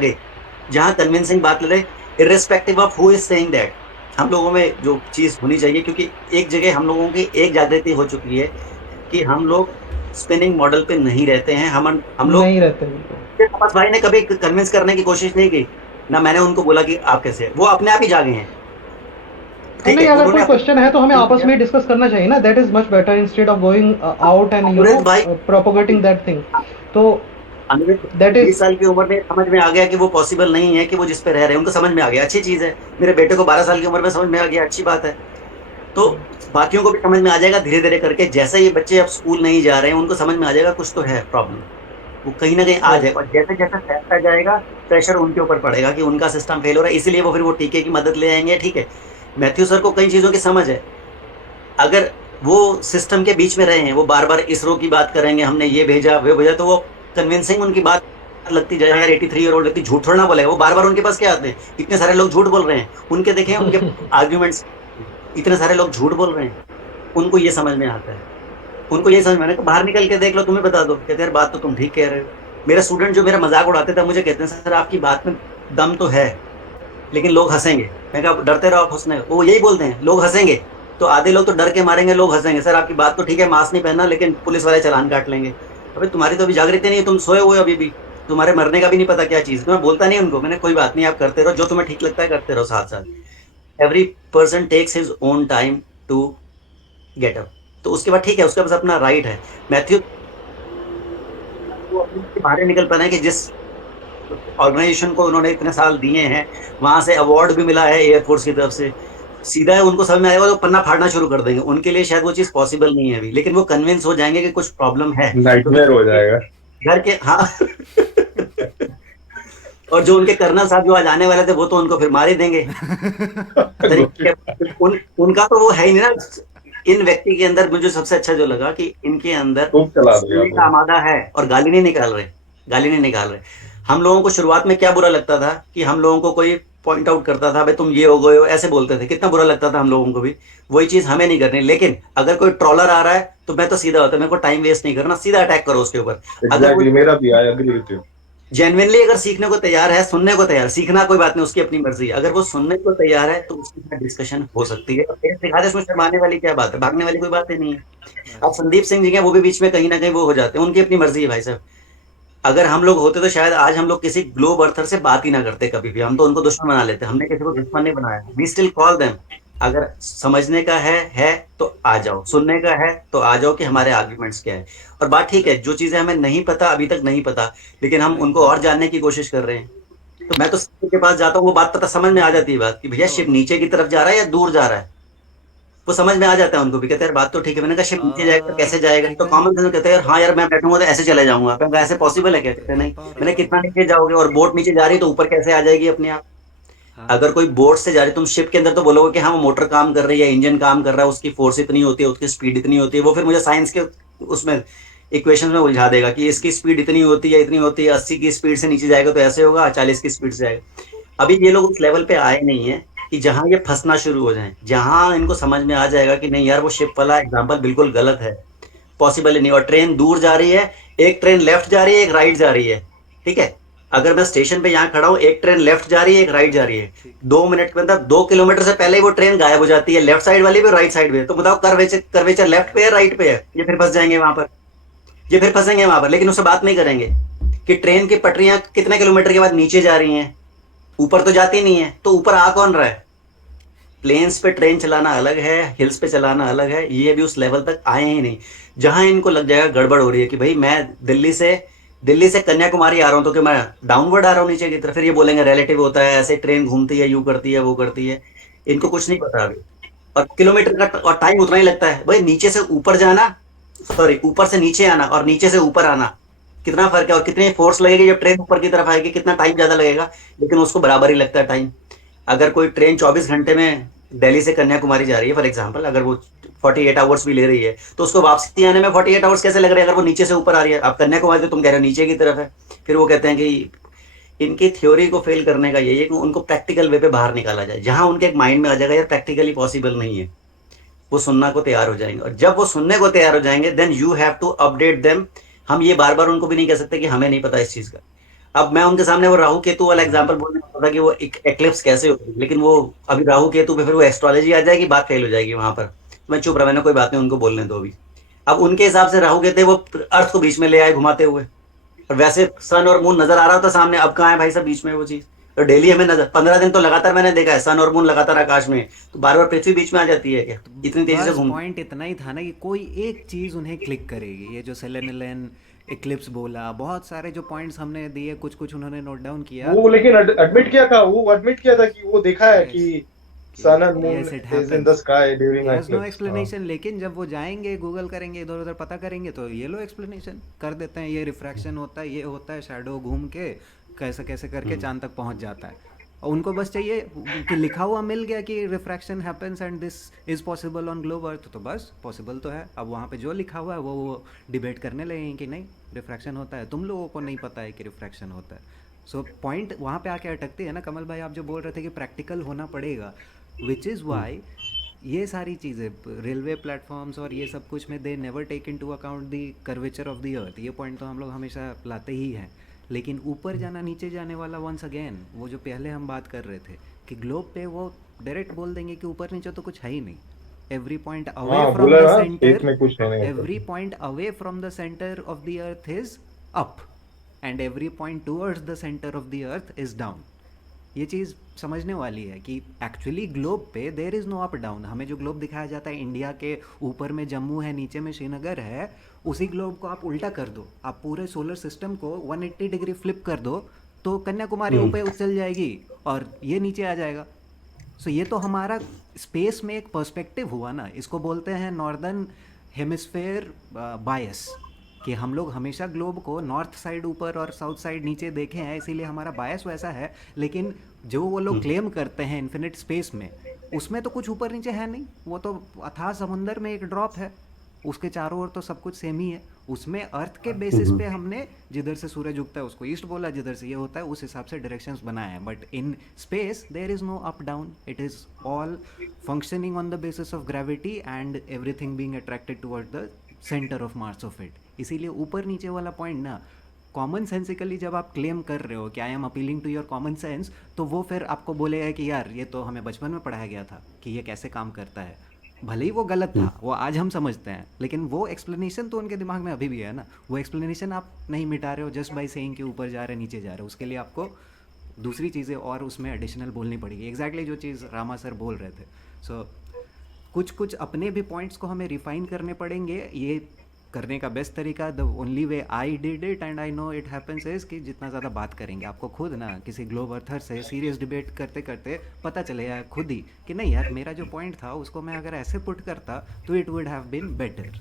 लगे, irrespective of who is saying that, हम लोगों में जो चीज़ होनी चाहिए. क्योंकि एक जगह हम लोगों की एक जागृति हो चुकी है कि हम लोग स्पिनिंग मॉडल पे नहीं रहते हैं. हम लोग नहीं रहते. तपस भाई ने कभी कन्विंस करने की कोशिश नहीं की, ना मैंने उनको बोला कि आप कैसे, वो अपने आप ही जागे हैं. नहीं, अगर कोई क्वेश्चन है तो हमें आपस में डिस्कस करना चाहिए ना. That is much better instead of going out and you know propagating that thing. तो That is- 20 साल की उम्र में समझ में आ गया कि वो पॉसिबल नहीं है कि वो जिस पे रह रहे हैं उनको समझ में आ गया, अच्छी चीज है। मेरे बेटे को 12 साल की उम्र में समझ में आ गया, अच्छी बात है। तो बाकियों को भी समझ में आ जाएगा धीरे धीरे करके। जैसे ये बच्चे अब स्कूल नहीं जा रहे हैं उनको समझ में आ जाएगा कुछ तो है प्रॉब्लम, वो कहीं ना कहीं आ जाएगा। और जैसे जैसे फैलता जाएगा प्रेशर उनके ऊपर पड़ेगा कि उनका सिस्टम फेल हो रहा है, इसीलिए वो फिर वो टीके की मदद ले आएंगे। ठीक है, मैथ्यू सर को कई चीजों की समझ है, अगर वो सिस्टम के बीच में रहे हैं, वो बार बार इसरो की बात करेंगे, हमने ये भेजा वो भेजा, तो वो कन्विंसिंग उनकी बात लगती जाएगा। यार 83 ईयर ओल्ड व्यक्ति झूठ थोड़ा ना बोलेगा, वो बार बार उनके पास क्या आते हैं, इतने सारे लोग झूठ बोल रहे हैं, उनके देखें उनके आर्ग्यूमेंट्स, इतने सारे लोग झूठ बोल रहे हैं, उनको ये समझ में आता है। उनको ये समझ में आना कि बाहर निकल के देख लो, तुम्हें बता दो। कहते यार बात तो तुम ठीक कह रहे हो। मेरा स्टूडेंट जो मेरा मजाक उड़ाते थे मुझे कहते हैं सर आपकी बात में दम तो है लेकिन लोग हंसेंगे। मैं कहा डरते रहो आप हंसने, वो यही बोलते हैं लोग हंसेंगे। तो आधे लोग तो डर के मारेंगे, लोग हंसेंगे। सर आपकी बात तो ठीक है, मास्क नहीं पहनना, लेकिन पुलिस वाले चालान काट लेंगे। अबे तुम्हारी तो अभी जागृति नहीं है, तुम सोए हुए हो अभी भी, तुम्हारे मरने का भी नहीं पता क्या चीज। मैं बोलता नहीं उनको, मैंने कोई बात नहीं, आप करते रहो जो तुम्हें ठीक लगता है करते रहो साथ साथ। Every person takes his own time to get up, तो उसके बाद ठीक है, उसके पास अपना राइट है। मैथ्यू बाहर निकल पाए कि जिस ऑर्गेनाइजेशन को उन्होंने इतने साल दिए हैं वहां से अवार्ड भी मिला है एयरफोर्स की तरफ से, सीधा है उनको समझ में आएगा तो पन्ना फाड़ना शुरू कर देंगे। उनके लिए शायद वो चीज पॉसिबल नहीं है अभी, लेकिन वो कन्विंस हो जाएंगे कि कुछ प्रॉब्लम है, नाइटमेयर हो जाएगा घर के। हाँ और जो उनके कर्नल साहब जो आज आने वाले थे वो तो उनको फिर मार ही देंगे। उनका तो वो है ही नहीं ना। इन व्यक्ति के अंदर मुझे सबसे अच्छा जो लगा कि इनके अंदर खूब चला देगा सुनने का आमादा है और गाली नहीं निकाल रहे, गाली नहीं निकाल रहे। हम लोगों को शुरुआत में क्या बुरा लगता था कि हम लोगों को कोई पॉइंट आउट करता था, भाई तुम ये हो गए हो, ऐसे बोलते थे, कितना बुरा लगता था हम लोगों को भी। वही चीज हमें नहीं करनी। लेकिन अगर कोई ट्रॉलर आ रहा है तो मैं तो सीधा होता है, मेरे को टाइम वेस्ट नहीं करना, सीधा अटैक करो उसके ऊपर। अगर मेरा भी I agree with you. Genuinely अगर सीखने को तैयार है, सुनने को तैयार, सीखना कोई बात नहीं, उसकी अपनी मर्जी है। अगर वो सुनने को तैयार है तो उसके साथ डिस्कशन हो सकती है। सिखा दे, उसमें शर्माने वाली क्या बात है, भागने वाली कोई बात ही नहीं है। अब संदीप सिंह जी के वो भी बीच में कहीं ना कहीं वो हो जाते हैं, उनकी अपनी मर्जी है भाई साहब। अगर हम लोग होते तो शायद आज हम लोग किसी ग्लोब अर्थर से बात ही ना करते कभी भी, हम तो उनको दुश्मन बना लेते। हमने किसी को दुश्मन नहीं बनाया, वी स्टिल कॉल देम। अगर समझने का है तो आ जाओ, सुनने का है तो आ जाओ कि हमारे आर्ग्यूमेंट्स क्या है। और बात ठीक है, जो चीजें हमें नहीं पता, अभी तक नहीं पता, लेकिन हम उनको और जानने की कोशिश कर रहे हैं। तो मैं तो शिप के पास जाता हूँ, वो बात पता समझ में आ जाती है बात कि भैया शिप नीचे की तरफ जा रहा है या दूर जा रहा है, वो समझ में आ जाता है उनको भी। कहते हैं बात तो ठीक है। मैंने कहा शिप नीचे जाएगा कैसे जाएगा, तो कॉमन सेंस कहते हैं हाँ यार मैं बैठूंगा तो ऐसे चले जाऊंगा। मैं ऐसे पॉसिबल है, कहते हैं नहीं। मैंने कितना नीचे जाओगे, और बोट नीचे जा रही तो ऊपर कैसे आ जाएगी अपने आप। अगर कोई बोट से जा रही, तुम शिप के अंदर तो बोलोगे कि हाँ वो मोटर काम कर रही है, इंजन काम कर रहा है, उसकी फोर्स इतनी होती है, उसकी स्पीड इतनी होती है। वो फिर मुझे साइंस के उसमें इक्वेशन में उलझा देगा कि इसकी स्पीड इतनी होती है, इतनी होती है, 80 की स्पीड से नीचे जाएगा तो ऐसे होगा, 40 की स्पीड से आएगा। अभी ये लोग उस लेवल पे आए नहीं है कि जहां ये फंसना शुरू हो जाए, जहां इनको समझ में आ जाएगा कि नहीं यार वो शिप वाला एग्जाम्पल बिल्कुल गलत है, पॉसिबल ही नहीं। और ट्रेन दूर जा रही है, एक ट्रेन लेफ्ट जा रही है, एक राइट जा रही है, ठीक है। अगर मैं स्टेशन पे यहाँ खड़ा हूँ, एक ट्रेन लेफ्ट जा रही है, एक राइट जा रही है, 2 मिनट के अंदर 2 किलोमीटर से पहले ही वो ट्रेन गायब हो जाती है, लेफ्ट साइड वाली भी राइट साइड में। तो बताओ कर्वेचर लेफ्ट पे है राइट पे है, ये फिर फंस जाएंगे वहां पर, ये फिर फंसेंगे वहां पर। लेकिन उससे बात नहीं करेंगे कि ट्रेन की पटरियां कितने किलोमीटर के बाद नीचे जा रही हैं, ऊपर तो जाती नहीं है, तो ऊपर आ कौन रहा है। प्लेन्स पे ट्रेन चलाना अलग है, हिल्स पे चलाना अलग है। ये भी उस लेवल तक आए ही नहीं जहां इनको लग जाएगा गड़बड़ हो रही है कि भाई मैं दिल्ली से कन्याकुमारी आ रहा हूँ तो कि मैं डाउनवर्ड आ रहा हूँ नीचे की तरफ। फिर ये बोलेंगे रिलेटिव होता है, ऐसे ट्रेन घूमती है, यू करती है, वो करती है। इनको कुछ नहीं पता अभी। और किलोमीटर का और टाइम उतना ही लगता है भाई। नीचे से ऊपर जाना, सॉरी ऊपर से नीचे आना और नीचे से ऊपर आना, कितना फर्क है। और कितनी फोर्स लगेगी जब ट्रेन ऊपर की तरफ आएगी, कितना टाइम ज्यादा लगेगा, लेकिन उसको बराबर ही लगता है टाइम। अगर कोई ट्रेन 24 घंटे में दिल्ली से कन्याकुमारी जा रही है फॉर एग्जांपल, अगर वो 48 आवर्स भी ले रही है, तो उसको वापसी आने में 48 आवर्स कैसे लग रहे हैं अगर वो नीचे से ऊपर आ रही है। अब कन्याकुमारी तो तुम कह रहे हो नीचे की तरफ है। फिर वो कहते हैं कि इनकी थ्योरी को फेल करने का यही है कि उनको प्रैक्टिकल वे पे बाहर निकाला जाए, जहां उनके एक माइंड में आ जाएगा यार प्रैक्टिकली पॉसिबल नहीं है, वो सुनना को तैयार हो जाएंगे। और जब वो सुनने को तैयार हो जाएंगे then you have to update them. हम ये बार बार उनको भी नहीं कह सकते कि हमें नहीं पता इस चीज का। अब मैं उनके सामने वो राहु केतु वाला एग्जांपल बोलने था कि वो एक एक्लिप्स कैसे होगी, लेकिन वो अभी राहु केतु पे फिर वो एस्ट्रोलॉजी आ जाएगी, बात फेल हो जाएगी वहां पर। मैं चुप रहा, मैंने कोई बात नहीं, उनको बोलने दो अभी। अब उनके हिसाब से राहु केतु वो अर्थ को बीच में ले आए घुमाते हुए, और वैसे सन और मून नजर आ रहा था सामने। अब कहाँ है भाई साहब बीच में वो चीज। तो डेली हमें नजर 15 दिन तो लगातार मैंने देखा है सन और मून लगातार आकाश में, तो बार बार पृथ्वी बीच में आ जाती है क्या इतनी तेजी से घूम। पॉइंट इतना ही था ना कि कोई एक चीज उन्हें क्लिक करेगी, ये जो सेलेनिलन इक्लिप्स बोला, बहुत सारे जो पॉइंट्स हमने दिए, कुछ कुछ उन्होंने नोट डाउन किया। वो लेकिन एडमिट किया था, वो एडमिट किया था कि वो देखा है Yes, कि sun and moon yes, it is in the happens. Sky during There's no eclipse. explanation, लेकिन जब वो जाएंगे गूगल करेंगे इधर उधर पता करेंगे तो ये लो एक्सप्लेनेशन कर देते हैं, ये रिफ्रैक्शन होता है, ये होता है, शैडो घूम के कैसे कैसे करके चांद तक पहुंच जाता है। और उनको बस चाहिए कि लिखा हुआ मिल गया कि refraction happens and this is possible on globe earth, तो बस पॉसिबल तो है। अब वहाँ पे जो लिखा हुआ है वो डिबेट करने लगेंगे कि नहीं रिफ्रैक्शन होता है, तुम लोगों को नहीं पता है कि रिफ्रैक्शन होता है। सो पॉइंट वहाँ पे आके अटकती है ना कमल भाई, आप जो बोल रहे थे कि प्रैक्टिकल होना पड़ेगा, विच इज़ वाई ये सारी चीज़ें रेलवे प्लेटफॉर्म्स और ये सब कुछ में they never take into account the curvature of the earth. ये पॉइंट तो हम लोग हमेशा लाते ही हैं, लेकिन ऊपर जाना नीचे जाने वाला वंस अगेन वो जो पहले हम बात कर रहे थे कि ग्लोब पे वो डायरेक्ट बोल देंगे कि ऊपर नीचे तो कुछ है ही नहीं, एवरी पॉइंट अवे हाँ फ्रॉम बोला द ना, स्पेस सेंटर, में कुछ नहीं है। every point away from the center of the earth is up and every point towards the center of the earth is down. ये चीज़ समझने वाली है कि एक्चुअली ग्लोब पे there is no up down. हमें जो ग्लोब दिखाया जाता है इंडिया के ऊपर में जम्मू है, नीचे में श्रीनगर है, उसी ग्लोब को आप उल्टा कर दो, आप पूरे सोलर सिस्टम को 180 डिग्री फ्लिप कर दो तो कन्याकुमारी ऊपर उछल जाएगी और ये नीचे आ जाएगा। सो ये तो हमारा स्पेस में एक पर्सपेक्टिव हुआ ना, इसको बोलते हैं नॉर्दर्न हेमिस्फेयर बायस, कि हम लोग हमेशा ग्लोब को नॉर्थ साइड ऊपर और साउथ साइड नीचे देखे हैं, इसीलिए हमारा बायस वैसा है। लेकिन जो वो लोग क्लेम करते हैं इन्फिनिट स्पेस में, उसमें तो कुछ ऊपर नीचे है नहीं, वो तो अथाह समुंदर में एक ड्रॉप है, उसके चारों ओर तो सब कुछ सेम ही है। उसमें अर्थ के बेसिस पे हमने जिधर से सूरज उगता है उसको ईस्ट बोला, जिधर से ये होता है उस हिसाब से डायरेक्शंस बनाए हैं। But in space there is no up down, it is all functioning on the basis of gravity and everything being attracted toward the centre of mass of it. इसीलिए ऊपर नीचे वाला पॉइंट ना, कॉमन सेंसिकली जब आप claim कर रहे हो कि I am appealing to your common sense, तो वो फिर आपको बोलेगा कि यार ये तो हमें बचपन में पढ़ाया गया था कि ये कैसे काम करता है। भले ही वो गलत था, वो आज हम समझते हैं, लेकिन वो एक्सप्लेनेशन तो उनके दिमाग में अभी भी है ना। वो एक्सप्लेनेशन आप नहीं मिटा रहे हो जस्ट बाई सेइंग कि ऊपर जा रहे नीचे जा रहे हो, उसके लिए आपको दूसरी चीज़ें और उसमें एडिशनल बोलनी पड़ेगी। एग्जैक्टली जो चीज़ रामा सर बोल रहे थे। सो कुछ कुछ अपने भी पॉइंट्स को हमें रिफाइन करने पड़ेंगे। ये करने का बेस्ट तरीका, the only way I did it and I know it happens is कि जितना ज़्यादा बात करेंगे, आपको खुद ना किसी ग्लोब अर्थर से सीरियस डिबेट करते करते पता चलेगा खुद ही कि नहीं यार मेरा जो पॉइंट था उसको मैं अगर ऐसे पुट करता तो it would have been better.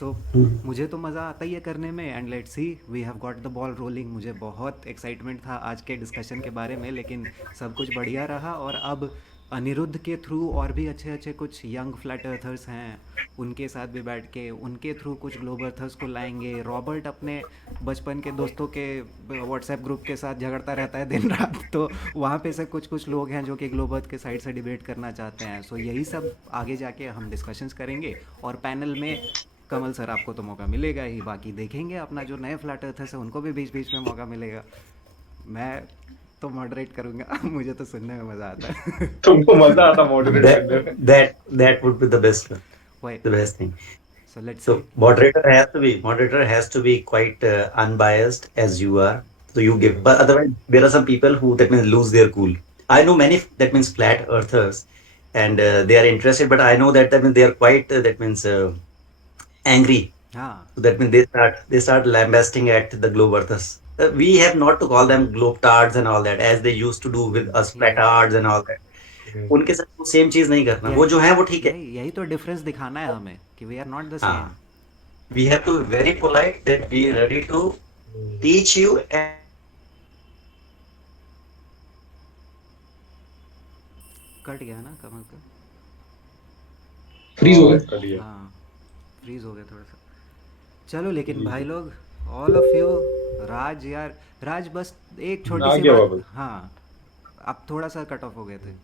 So मुझे तो मज़ा आता ही है करने में, and let's see we have got the ball rolling. मुझे बहुत एक्साइटमेंट था आज के डिस्कशन के बारे में, लेकिन सब कुछ बढ़िया रहा। और अब अनिरुद्ध के थ्रू और भी अच्छे अच्छे कुछ यंग फ्लैट अर्थर्स हैं, उनके साथ भी बैठ के उनके थ्रू कुछ ग्लोब अर्थर्स को लाएंगे। रॉबर्ट अपने बचपन के दोस्तों के व्हाट्सएप ग्रुप के साथ झगड़ता रहता है दिन रात, तो वहाँ पे से कुछ कुछ लोग हैं जो कि ग्लोब अर्थ के साइड से डिबेट करना चाहते हैं। सो यही सब आगे जाके हम डिस्कशंस करेंगे, और पैनल में कमल सर आपको तो मौका मिलेगा ही, बाकी देखेंगे अपना जो नए फ्लैट अर्थर्स हैं उनको भी बीच बीच में मौका मिलेगा। मैं तो मॉडरेट करूंगा, मुझे तो सुनने में मजा आता है। तुमको मजा आता मॉडरेट करने में? That would be the best one, Why? the best thing. So let's So see. moderator has to be quite unbiased as you are. So you give, but otherwise there are some people who that means lose their cool. I know many that means flat earthers, and they are interested, but I know that means they are quite that means angry. हाँ, So that means they start lambasting at the globe earthers. We have not to call them globe tards and all that as they used to do with us flat tards and all that. उनके साथ वो same चीज नहीं करना, वो जो है वो ठीक है। यही तो डिफरेंस दिखाना है हमें कि we are not the same. हाँ, we have to be very polite that we are ready to teach you and cut गया ना कमल का? फ्रीज हो गया। हाँ, फ्रीज हो गया थोड़ा सा। चलो लेकिन भाई लोग, ऑल ऑफ यू, राज यार, राज बस एक छोटी आ सी गया बात, वापस। हाँ अब थोड़ा सा कट ऑफ हो गए थे।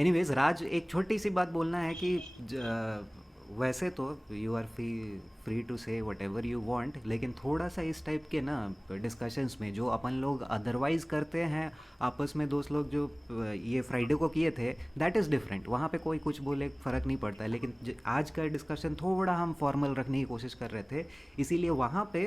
एनीवेज राज, एक छोटी सी बात बोलना है कि वैसे तो यू आर फ्री टू से वट एवर यू वॉन्ट, लेकिन थोड़ा सा इस टाइप के ना डिस्कशंस में जो अपन लोग अदरवाइज करते हैं आपस में, दोस्त लोग जो ये फ्राइडे को किए थे, दैट इज़ डिफरेंट। वहाँ पे कोई कुछ बोले फ़र्क नहीं पड़ता है, लेकिन आज का डिस्कशन थोड़ा हम फॉर्मल रखने की कोशिश कर रहे थे, इसीलिए वहाँ पे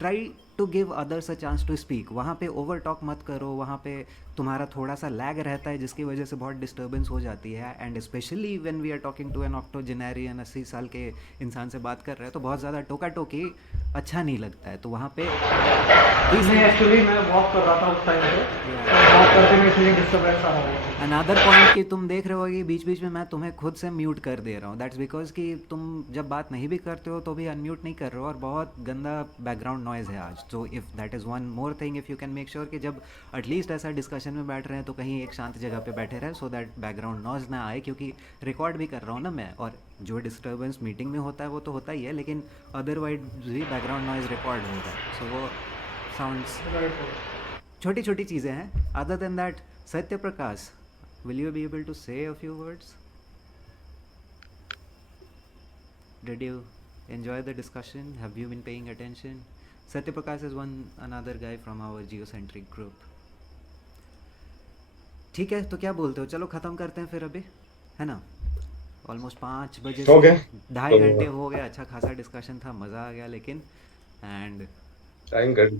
try to give others a chance to speak. वहाँ पे ओवर टॉक मत करो, वहाँ पे तुम्हारा थोड़ा सा लैग रहता है जिसकी वजह से बहुत डिस्टर्बेंस हो जाती है। And specially when we are talking to an octogenarian, 80 साल के इंसान से बात कर रहे हैं, तो बहुत ज़्यादा टोका टोकी अच्छा नहीं लगता है, तो वहाँ पे नहीं, एक्चुअली मैं वॉक कर रहा था उस टाइम पे, वॉक करते में इसलिए डिस्टर्बेंस आ रहा है। अनदर पॉइंट कि तुम देख रहे हो कि बीच बीच में मैं तुम्हें खुद से म्यूट कर दे रहा हूँ, दैट्स बिकॉज कि तुम जब बात नहीं भी करते हो तो भी अनम्यूट नहीं कर रहे हो, और बहुत गंदा बैकग्राउंड नॉइज़ है आज। तो if that is one more thing, if you can make sure कि जब एटलीस्ट ऐसा डिस्कशन में बैठ रहे हैं तो कहीं एक शांत जगह पे बैठे रहे, सो दैट बैकग्राउंड नॉइज़ ना आए, क्योंकि रिकॉर्ड भी कर रहा हूँ ना मैं, और जो डिस्टर्बेंस मीटिंग में होता है वो तो होता ही है, लेकिन अदरवाइज भी बैकग्राउंड नॉइज़ रिकॉर्ड होगा, सो वो साउंड्स छोटी छोटी चीज़ें हैं। Other than that, Satya Prakash, will you be able to say a few words? Did you enjoy the discussion? Have you been paying attention? Satya Prakash is another guy from our geocentric group. ठीक है, तो क्या बोलते हो, चलो ख़त्म करते हैं फिर अभी, है ना? ऑलमोस्ट 5 बजे से Okay. 2.5 घंटे हो गया, अच्छा खासा डिस्कशन था, मज़ा आ गया, लेकिन एंड टाइम कट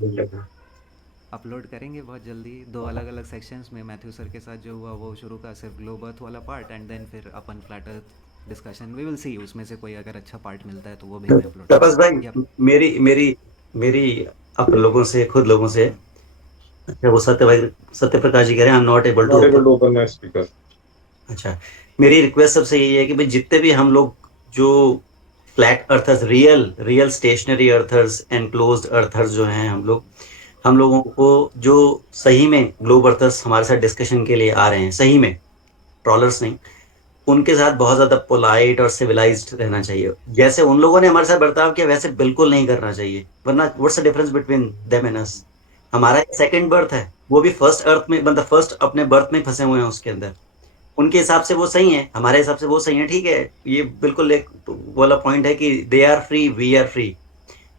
अपलोड करेंगे बहुत जल्दी 2 अलग अलग सेक्शंस में। मैथ्यू सर के साथ जो हुआ वो शुरू का सिर्फ ग्लोब अर्थ वाला पार्ट, एंड देन फिर अपन flat earth discussion, we will see उसमें से कोई अगर अच्छा पार्ट मिलता है तो वो भी मैं अपलोड तपस भाई, करूँगा। मेरी मेरी मेरी आप लोगों से, खुद लोगों से, अच्छा वो सत्य प्रकाश जी कह रहे हैं I am not able to open my speaker. अच्छा, मेरी रिक्वेस्ट सबसे यही है कि भाई जितने भी हम लोग जो flat earthers, real stationary earthers, enclosed earthers जो हैं, हम लोगों को जो सही में ग्लोब अर्थर्स हमारे साथ डिस्कशन के लिए आ रहे हैं, सही में ट्रॉलर्स नहीं, उनके साथ बहुत ज़्यादा पोलाइट और सिविलाइज्ड रहना चाहिए। जैसे उन लोगों ने हमारे साथ बर्ताव किया वैसे बिल्कुल नहीं करना चाहिए, वरना what's the difference between them and us? हमारा सेकंड बर्थ है, वो भी फर्स्ट अर्थ में, मतलब फर्स्ट अपने बर्थ में फंसे हुए हैं उसके अंदर। उनके हिसाब से वो सही है, हमारे हिसाब से वो सही है, ठीक है। ये बिल्कुल एक वाला पॉइंट है कि they are free, we are free.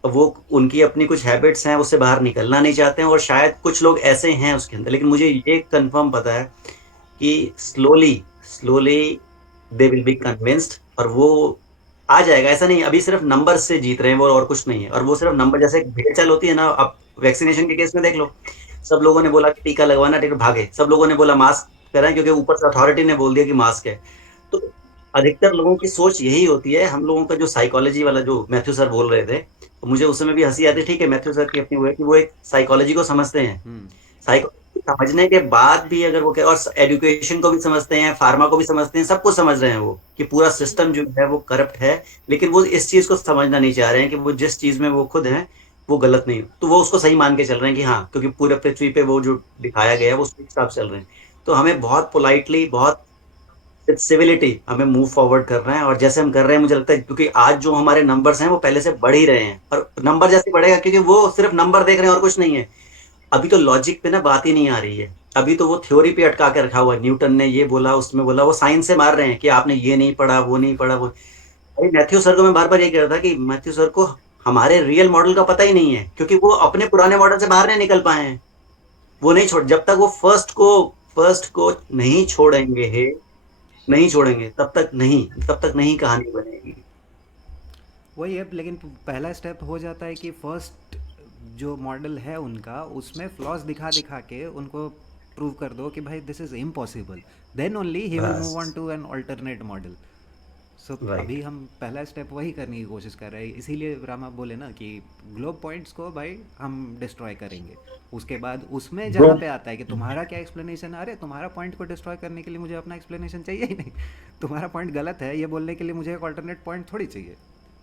वो उनकी अपनी कुछ हैबिट्स हैं, उससे बाहर निकलना नहीं चाहते हैं, और शायद कुछ लोग ऐसे हैं उसके अंदर, लेकिन मुझे ये कंफर्म पता है कि slowly they will be convinced, और वो आ जाएगा। ऐसा नहीं अभी सिर्फ नंबर से जीत रहे हैं वो, और कुछ नहीं है। और वो सिर्फ नंबर, जैसे भेड़ चाल होती है ना, अब वैक्सीनेशन के केस में देख लो, सब लोगों ने बोला कि टीका लगवाना, टीका भागे, सब लोगों ने बोला मास्क कराएं क्योंकि ऊपर से अथॉरिटी ने बोल दिया कि मास्क है। तो अधिकतर लोगों की सोच यही होती है। हम लोगों का जो साइकोलॉजी वाला जो मैथ्यू सर बोल रहे थे, तो मुझे उस समय भी हंसी आती, ठीक है मैथ्यू सर की अपनी वो है कि वो एक साइकोलॉजी को समझते हैं, साइकोलॉजी समझने के बाद भी अगर वो और एजुकेशन को भी समझते हैं, फार्मा को भी समझते हैं, सब कुछ समझ रहे हैं वो कि पूरा सिस्टम जो है वो करप्ट है, लेकिन वो इस चीज को समझना नहीं चाह रहे हैं कि वो जिस चीज में वो खुद हैं वो गलत नहीं, तो वो उसको सही मान के चल रहे हैं कि हाँ, क्योंकि पूरे पृथ्वी पे वो जो दिखाया गया है वो उसके हिसाब से चल रहे हैं। तो हमें बहुत पोलाइटली, बहुत सिविलिटी हमें मूव फॉरवर्ड कर रहे हैं, और जैसे हम कर रहे हैं मुझे लगता है क्योंकि आज जो हमारे नंबर्स हैं वो पहले से बढ़ ही रहे हैं, और नंबर जैसे बढ़ेगा क्योंकि वो सिर्फ नंबर देख रहे हैं और कुछ नहीं है। अभी तो लॉजिक पे ना बात ही नहीं आ रही है, अभी तो वो थ्योरी पे अटका के रखा हुआ है, न्यूटन ने ये बोला, उसमें बोला, वो साइंस से मार रहे हैं कि आपने ये नहीं पढ़ा, वो नहीं पढ़ा। वो अरे मैथ्यू सर को मैं बार बार ये कह रहा था कि मैथ्यू सर को हमारे रियल मॉडल का पता ही नहीं है, क्योंकि वो अपने पुराने मॉडल से बाहर नहीं निकल पाए हैं। वो नहीं छोड़, जब तक वो फर्स्ट को नहीं छोड़ेंगे तब तक नहीं कहानी बनेगी। वही है, लेकिन पहला स्टेप हो जाता है कि फर्स्ट जो मॉडल है उनका, उसमें फ्लॉज दिखा दिखा के उनको प्रूव कर दो कि भाई this is impossible, then only he will move on to an alternate model. So अभी हम पहला स्टेप वही करने की कोशिश कर रहे हैं, इसीलिए रामा बोले ना कि ग्लोब पॉइंट्स को भाई हम डिस्ट्रॉय करेंगे, उसके बाद उसमें जहाँ पे आता है कि तुम्हारा क्या एक्सप्लेनेशन, अरे तुम्हारा पॉइंट को डिस्ट्रॉय करने के लिए मुझे अपना एक्सप्लेनेशन चाहिए ही नहीं, तुम्हारा पॉइंट गलत है ये बोलने के लिए मुझे एक ऑल्टरनेट पॉइंट थोड़ी चाहिए,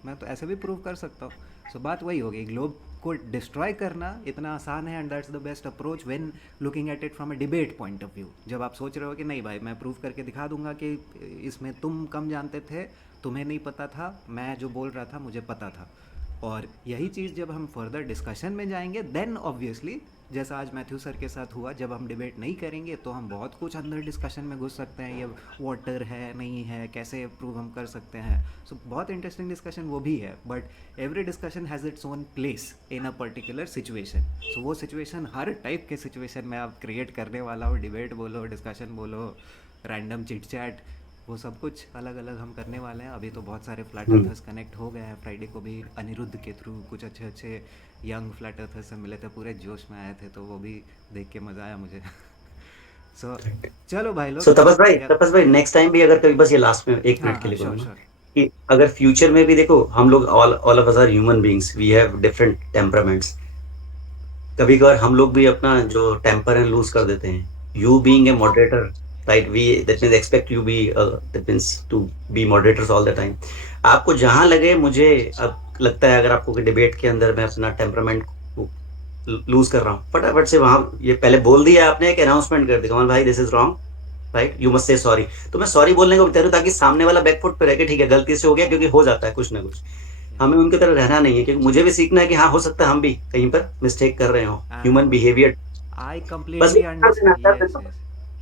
मैं तो ऐसे भी प्रूव कर सकता हूँ। सो बात वही होगी, ग्लोब को डिस्ट्रॉय करना इतना आसान है, and that's the best approach when looking at it from a debate point of view. जब आप सोच रहे हो कि नहीं भाई मैं प्रूव करके दिखा दूंगा कि इसमें तुम कम जानते थे, तुम्हें नहीं पता था, मैं जो बोल रहा था मुझे पता था। और यही चीज़ जब हम फर्दर डिस्कशन में जाएंगे, देन ऑब्वियसली जैसा आज मैथ्यू सर के साथ हुआ, जब हम डिबेट नहीं करेंगे तो हम बहुत कुछ अंदर डिस्कशन में घुस सकते हैं, ये वाटर है नहीं है, कैसे प्रूव हम कर सकते हैं। सो बहुत इंटरेस्टिंग डिस्कशन वो भी है, but every discussion has its own place in a particular situation. So वो सिचुएशन हर टाइप के सिचुएशन में आप क्रिएट करने वाला हो, डिबेट बोलो, डिस्कशन बोलो, रैंडम चिट चैट, वो सब कुछ अलग अलग हम करने वाले हैं। अभी तो बहुत सारे फ्लैट अर्थर्स कनेक्ट हो गए हैं, फ्राइडे को भी अनिरुद्ध के थ्रू कुछ अच्छे यंग फ्लैट अर्थर्स से मिले थे, पूरे जोश में आए थे, तो वो भी देख के मज़ा आया मुझे। सो चलो भाई लोग, तपस भाई नेक्स्ट टाइम भी अगर कभी, बस ये लास्ट में 1 मिनट के लिए श्योर बोलूँगा, श्योर, कि अगर फ्यूचर में भी देखो, हम लोग all of us are human beings, we have different temperaments. कभी कभार हम लोग भी अपना जो टेम्पर है लूज कर देते हैं। You being a moderator, right, we that means expect you be that means to be moderators all the time. आपको जहां लगे, मुझे अब लगता है अगर आपको डिबेट के अंदर मैं अपना टेम्परामेंट को लूज कर रहा हूँ, फटाफट से वहां ये पहले बोल दिया आपने, एक अनाउंसमेंट कर दी, कमल भाई this is wrong, right, you must say sorry. तो मैं सॉरी बोलने को तैयार हूं, ताकि सामने वाला बैकफुट पे रह के ठीक है गलती से हो गया, क्योंकि हो जाता है कुछ ना कुछ। हमें उनकी तरह रहना नहीं है, क्योंकि मुझे भी सीखना है कि हाँ, हो सकता है हम भी कहीं पर मिस्टेक कर रहे हो, ह्यूमन बिहेवियर। I बस completely understand. Yes, yes.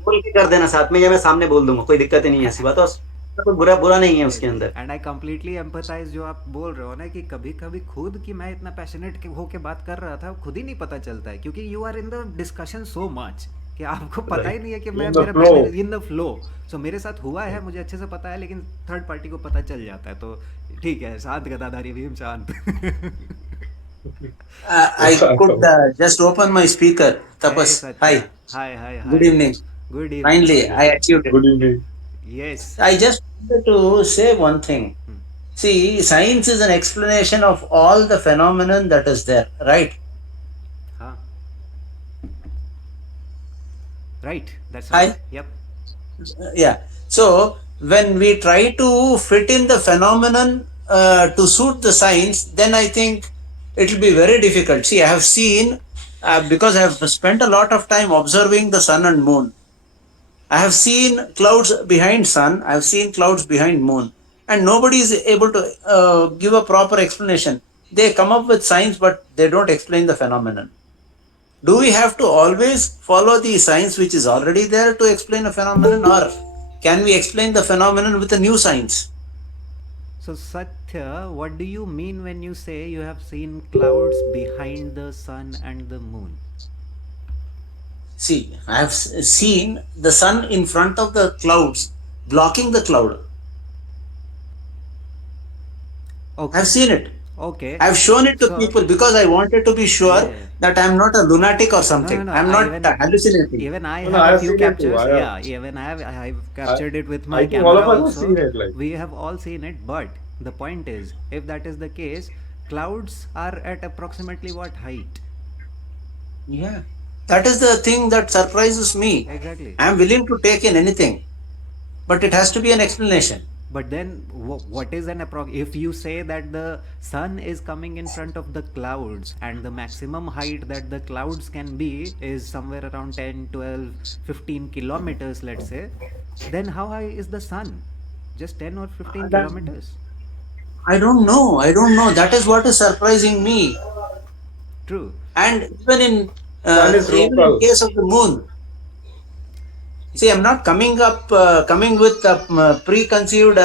बोल के कर देना साथ में, या मैं सामने बोल दूंगा, कोई दिक्कत ही नहीं है, ऐसी बात। और कोई बुरा बुरा नहीं है उसके अंदर। एंड आई कम्प्लीटली एम्पथाइज जो आप बोल रहे हो ना, कि कभी कभी खुद कि मैं इतना पैशनेट होके बात कर रहा था, खुद ही नहीं पता चलता है, क्योंकि you are in the discussion so much कि आपको पता ही नहीं है कि मैं In the मेरा flow. In the flow. So मेरे साथ हुआ है, मुझे अच्छे से पता है, लेकिन थर्ड पार्टी को पता चल जाता है, तो ठीक है, शांत गदाधारी भीम शांत। I could just open my speaker. Tapas, hi. Hi, hi, hi. Good evening. Good evening. Finally, I achieved it. Good evening. Yes. I just wanted to say one thing. See, science is an explanation of all the phenomenon that is there, right? Huh. Right. That's Hi. right. Yep. Yeah. So, when we try to fit in the phenomenon to suit the science, then I think it will be very difficult. See, I have seen, because I have spent a lot of time observing the sun and moon. I have seen clouds behind sun, I have seen clouds behind moon, and nobody is able to give a proper explanation. They come up with science, but they don't explain the phenomenon. Do we have to always follow the science which is already there to explain a phenomenon, or can we explain the phenomenon with a new science? So, Satya, what do you mean when you say you have seen clouds behind the sun and the moon? See, I have seen the sun in front of the clouds, blocking the cloud. Okay. I have seen it. Okay. I have shown it to So- people because I wanted to be sure Yeah. that I am not a lunatic or something. No, I am I not even- hallucinating. Even I No, no, have I a have few seen it too. captures. I have- Yeah, even I've captured it with my I think camera all of us have also. seen it, like. We have all seen it, but the point is, if that is the case, clouds are at approximately what height? Yeah. That is the thing that surprises me. Exactly. I am willing to take in anything, but it has to be an explanation. But then, what is an if you say that the sun is coming in front of the clouds and the maximum height that the clouds can be is somewhere around 10, 12, 15 kilometers, let's say, then how high is the sun? Just 10 or 15 kilometers. I don't know. I don't know. That is what is surprising me. True. And even in Sun is even local. in case of the moon, see, I'm not coming with a preconceived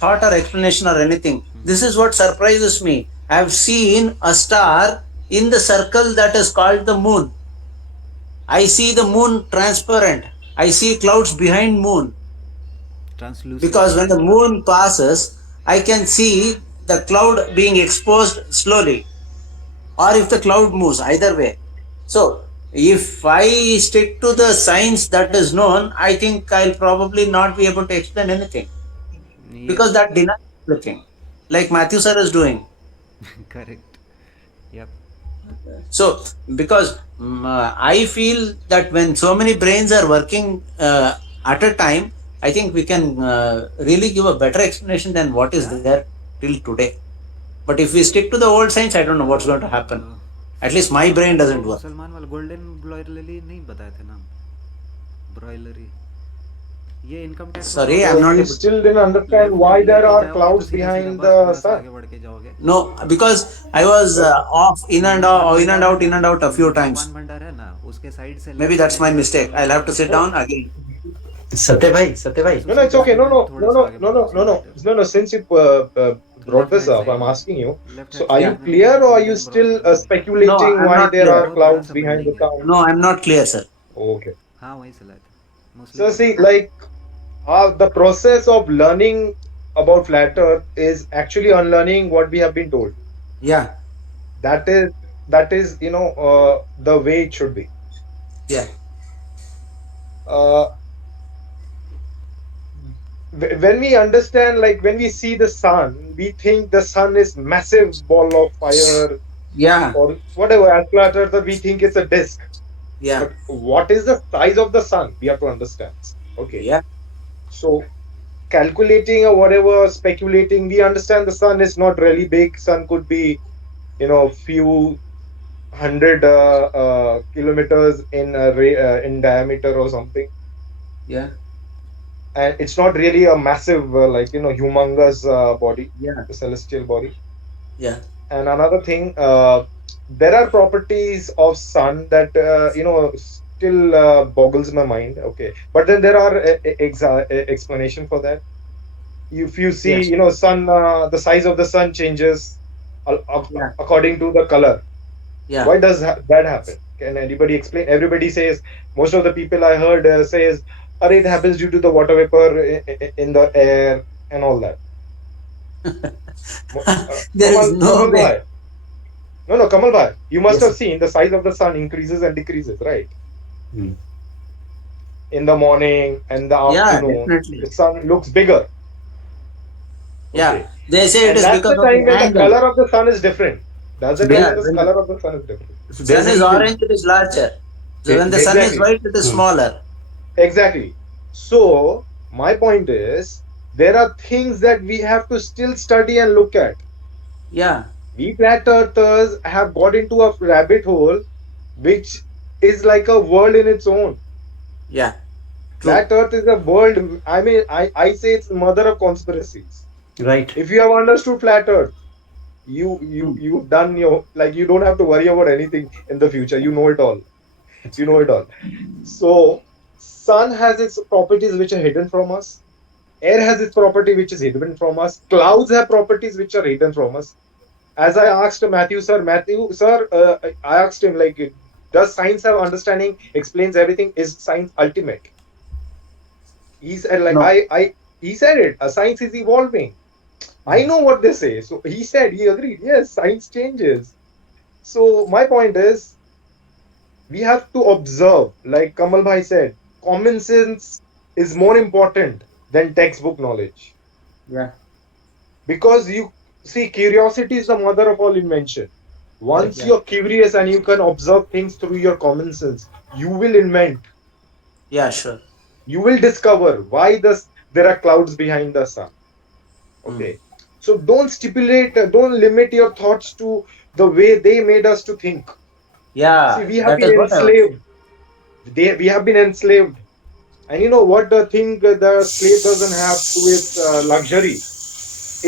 thought or explanation or anything. This is what surprises me. I have seen a star in the circle that is called the moon. I see the moon transparent. I see clouds behind moon. Translucent. Because when the moon passes, I can see the cloud being exposed slowly, or if the cloud moves, either way. So, if I stick to the science that is known, I think I'll probably not be able to explain anything, Yeah, because that denies everything, like Matthew sir is doing. correct. Yep. So, because I feel that when so many brains are working at a time, I think we can really give a better explanation than what is there till today. But if we stick to the old science, I don't know what's going to happen. At least my brain doesn't work. मुसलमान वाला golden ब्रॉयलरी नहीं बताए थे नाम, ब्रॉयलरी, ये income tax. Sorry, So I'm not you able. still didn't understand why there are clouds behind the sun. आगे बढ़ के जाओगे। No, because I was off, in and out a few times. भगवान भंडार है ना, उसके साइड से Maybe that's my mistake. I'll have to sit down again. सत्य भाई No, it's okay. No. Since you brought this up, I'm asking you. So, are you clear, or are you still speculating No, I'm why not there clear. are clouds behind the sun? No, I'm not clear, sir. Okay. हाँ वही से लाए थे। So, see, like, the process of learning about flat Earth is actually unlearning what we have been told. Yeah, That is, the way it should be. yeah. when we understand, like when we see the sun, we think the sun is massive ball of fire Yeah. or whatever. As flat earther, we think it's a disk. Yeah. But what is the size of the sun? We have to understand. Okay. Yeah. So calculating or whatever, speculating, we understand the sun is not really big. Sun could be, few hundred kilometers in diameter or something, Yeah. and it's not really a massive humongous body, Yeah. the celestial body. Yeah. And another thing, there are properties of sun that still boggles my mind. Okay, but then there are explanation for that. If you see, Yes. sun, the size of the sun changes Yeah. according to the color. Yeah. Why does that happen? Can anybody explain? Everybody says, most of the people I heard says, "Arey, it happens due to the water vapor in the air and all that." There is no Kamal way. bhai. No, Kamal bhai, you must Yes, have sir. seen the size of the sun increases and decreases, right? Hmm. In the morning and the Yeah, afternoon, definitely. the sun looks bigger. Yeah. Okay. They say it And is that's because the of time the when the angle. color of the sun is different. That's the time Yeah, when the when color of the sun is different. the There's sun is a- orange, it is larger. So when the sun is Exactly. white, it is Hmm. smaller. Exactly. So my point is, there are things that we have to still study and look at. Yeah. We flat earthers have got into a rabbit hole, which is like a world in its own. Yeah. True. Flat Earth is a world. I mean, I say it's the mother of conspiracies. Right. If you have understood flat Earth, you've done your, like, you don't have to worry about anything in the future. You know it all. You know it all. So sun has its properties which are hidden from us. Air has its property which is hidden from us. Clouds have properties which are hidden from us. As I asked Matthew, sir, I asked him, like, does science have understanding? Explains everything. Is science ultimate? He said, like, No. he said it. Science is evolving. I know what they say. So he agreed. Yes, science changes. So my point is, we have to observe, like Kamal Bhai said, common sense is more important than textbook knowledge. Yeah. Because you see, curiosity is the mother of all invention. Once Yeah. you're curious and you can observe things through your common sense, you will invent. Yeah, sure. You will discover why there are clouds behind the sun. Okay. So don't limit your thoughts to the way they made us to think. Yeah. See, we have That been is what I was. enslaved. We have been enslaved. And you know what the thing the slave doesn't have with luxury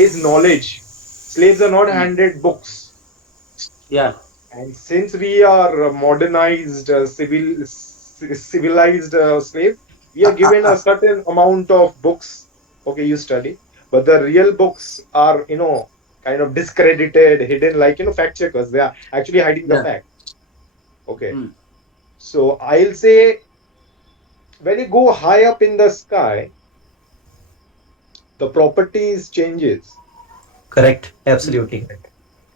is knowledge. Slaves are not handed books. Yeah. And since we are modernized, civilized slave, we are given a certain amount of books. Okay, you study. But the real books are, kind of discredited, hidden, like, fact checkers. They are actually hiding the Yeah. fact. Okay. Hmm. So I'll say, when you go high up in the sky, the properties changes. Correct. Absolutely correct.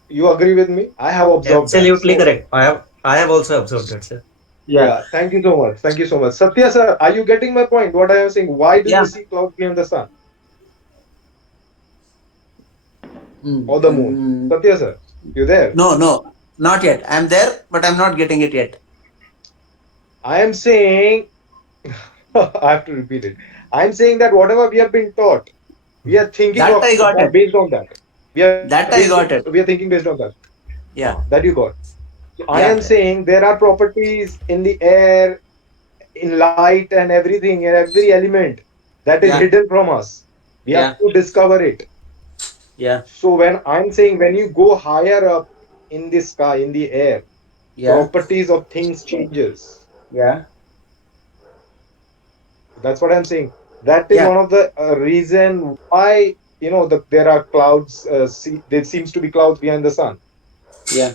You agree with me? I have observed that. Absolutely So, correct. I have also observed that, sir. yeah. Thank you so much. Thank you so much. Satya sir, are you getting my point? What I am saying? Why do Yeah. you see clouds behind the sun Mm. or the moon? Mm. Satya sir, you there? No, not yet. I'm there, but I'm not getting it yet. I am saying, I have to repeat it. I am saying that whatever we have been taught, we are thinking That I got it. based on that. That I got it. We are thinking based on that. Yeah. That you got. So I Yeah. am saying there are properties in the air, in light, and everything, and every element that is Yeah. hidden from us. We have to discover it. Yeah. So when I'm saying, when you go higher up in the sky, in the air, Yeah. properties of things changes. Yeah. That's what I'm saying. That is Yeah. one of the reason why there are clouds. There seems to be clouds behind the sun, Yeah.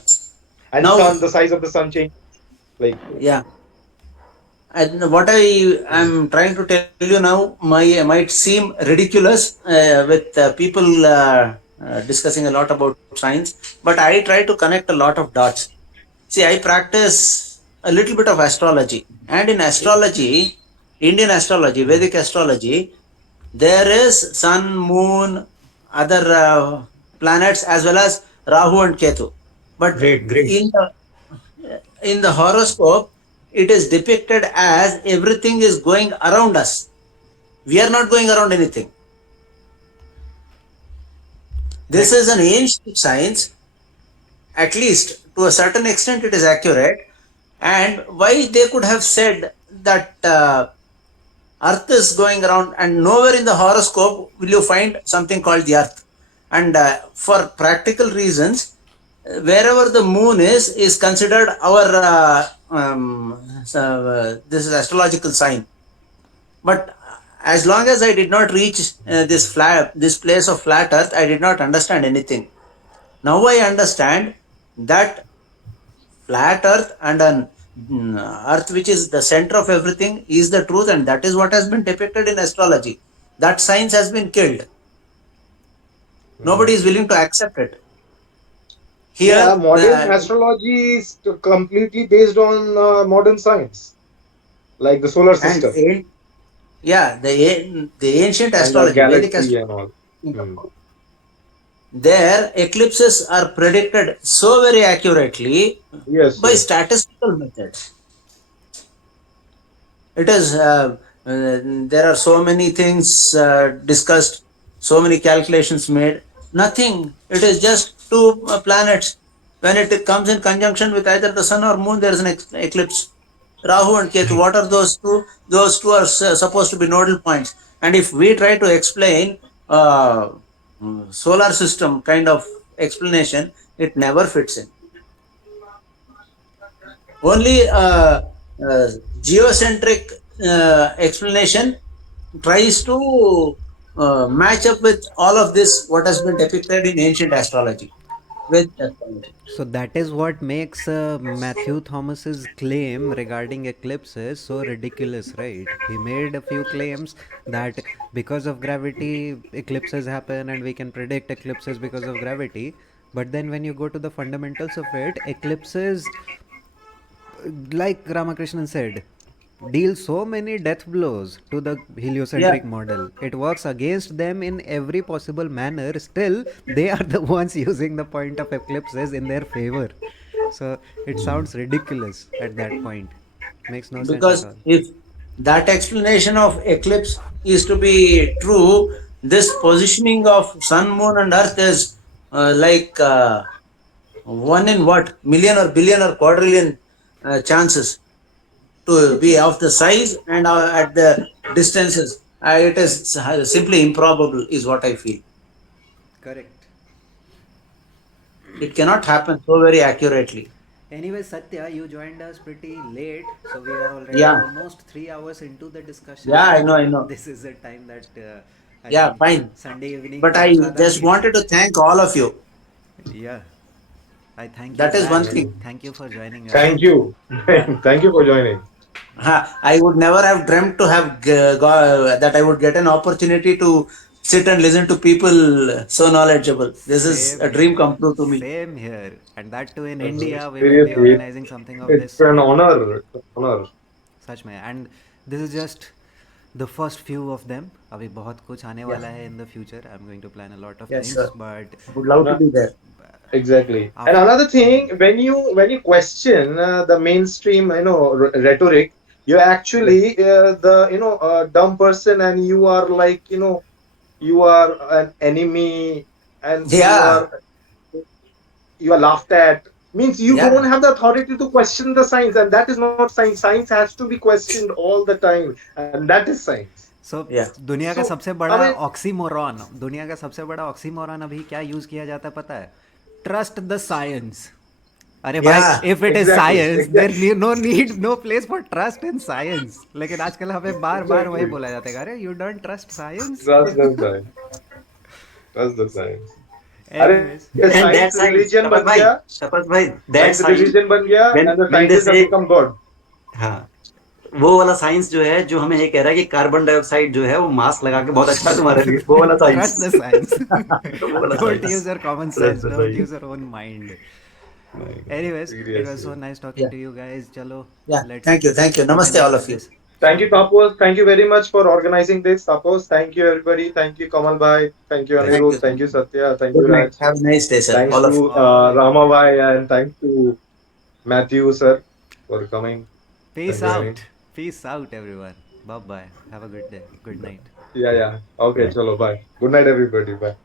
and Now- sun, the size of the sun changes. Like, Yeah. And what I am trying to tell you now might seem ridiculous with people discussing a lot about science, but I try to connect a lot of dots. See, I practice a little bit of astrology, and in astrology, Indian astrology, Vedic astrology, there is sun, moon, other planets as well as Rahu and Ketu. But Great. in the horoscope, it is depicted as everything is going around us. We are not going around anything. This is an ancient science. At least to a certain extent, it is accurate. And why they could have said that Earth is going around, and nowhere in the horoscope will you find something called the Earth. And for practical reasons, wherever the moon is considered our this is astrological sign. But as long as I did not reach this place of flat Earth, I did not understand anything. Now I understand that flat Earth and an Earth which is the center of everything is the truth, and that is what has been depicted in astrology. That science has been killed. Nobody is willing to accept it. Here, Yeah, modern astrology is completely based on modern science, like the solar system and the ancient and the astrology, Vedic galaxy astrology, and all. their eclipses are predicted so very accurately Yes, by yes. statistical methods. It is there are so many things discussed, so many calculations made. Nothing. It is just two planets. When it comes in conjunction with either the sun or moon, there is an eclipse. Rahu and Ketu. What are those two? Those two are supposed to be nodal points. And if we try to explain solar system kind of explanation, it never fits in. Only geocentric explanation tries to match up with all of this, what has been depicted in ancient astrology. With astrology. So that is what makes Matthew Thomas's claim regarding eclipses so ridiculous, right? He made a few claims that because of gravity, eclipses happen, and we can predict eclipses because of gravity. But then when you go to the fundamentals of it, eclipses, like Ramakrishnan said, deal so many death blows to the heliocentric model. It works against them in every possible manner. Still, they are the ones using the point of eclipses in their favor. So it sounds ridiculous at that point. Makes no sense Because at all. if that explanation of eclipse is to be true, this positioning of sun, moon, and earth is like one in what? Million or billion or quadrillion chances to be of the size and at the distances. It is simply improbable, is what I feel. Correct. It cannot happen so very accurately. Anyway, Satya, you joined us pretty late, so we are already Yeah. almost 3 hours into the discussion. Yeah, I know. This is the time that I Yeah, think fine. Sunday evening. But I Prasada just is- wanted to thank all of you. Yeah, I thank you. That is back. one thing. Thank you for joining us. Thank you. Thank you for joining. I would never have dreamt to have that I would get an opportunity to sit and listen to people so knowledgeable. This is Same a dream here. come true to me. Same here, and that too in India. We will be Seriously, organizing something of this. it's an honor. It's an honor. सच में, and this is just the first few of them. अभी बहुत कुछ आने वाला है in the future. I'm going to plan a lot of Yes, things, sir. but Would love to be there. Exactly. And another thing, when you question the mainstream, rhetoric, you're actually the dumb person, and you are like you are an enemy, and Yeah. you are laughed at. Means you Yeah. don't have the authority to question the science, and that is not science. Science has to be questioned all the time, and that is science. so Yeah. दुनिया का So, सबसे बड़ा I mean- oxymoron, दुनिया का सबसे बड़ा oxymoron अभी क्या यूज किया जाता है पता है? Trust the science. अरे Yeah, भाई, if it is exactly, science, exactly. there no place for trust in science. लेकिन आजकल हमें बार बार वही Exactly. बोला जाता है, अरे you don't trust science. Trust the science. Trust the science. Anyways, ये And science that science, religion बन गया. Tapas bhai, that Science science, religion बन गया, when- and the when they scientists have say- become God. हाँ, वो वाला science जो है, जो हमें ये कह रहा है कि कार्बन डाइऑक्साइड जो है वो मास्क लगा के बहुत अच्छा है तुम्हारे लिए, वो वाला साइंस. trust the science. वो वाला Don't science. use your common Trust sense. the Don't science. use your own mind. Anyways, it was so nice talking Yeah. to you guys. Chalo, Yeah. let's Thank you. Namaste, all of you. Thank you, Tapos. Thank you very much for organizing this, Tapos. Thank you, everybody. Thank you, Kamal Bhai. Thank you, Thank Anirudh. you. Thank you, Satya. Thank Good you, night. Raj. Have a nice day, sir. Thanks All of to you. Rama Bhai, and thanks to Matthew, sir, for coming. Peace Thank you. out. Peace out, everyone. Bye bye. Have a good day. Good night. Yeah. Okay, chalo, bye. Good night, everybody. Bye.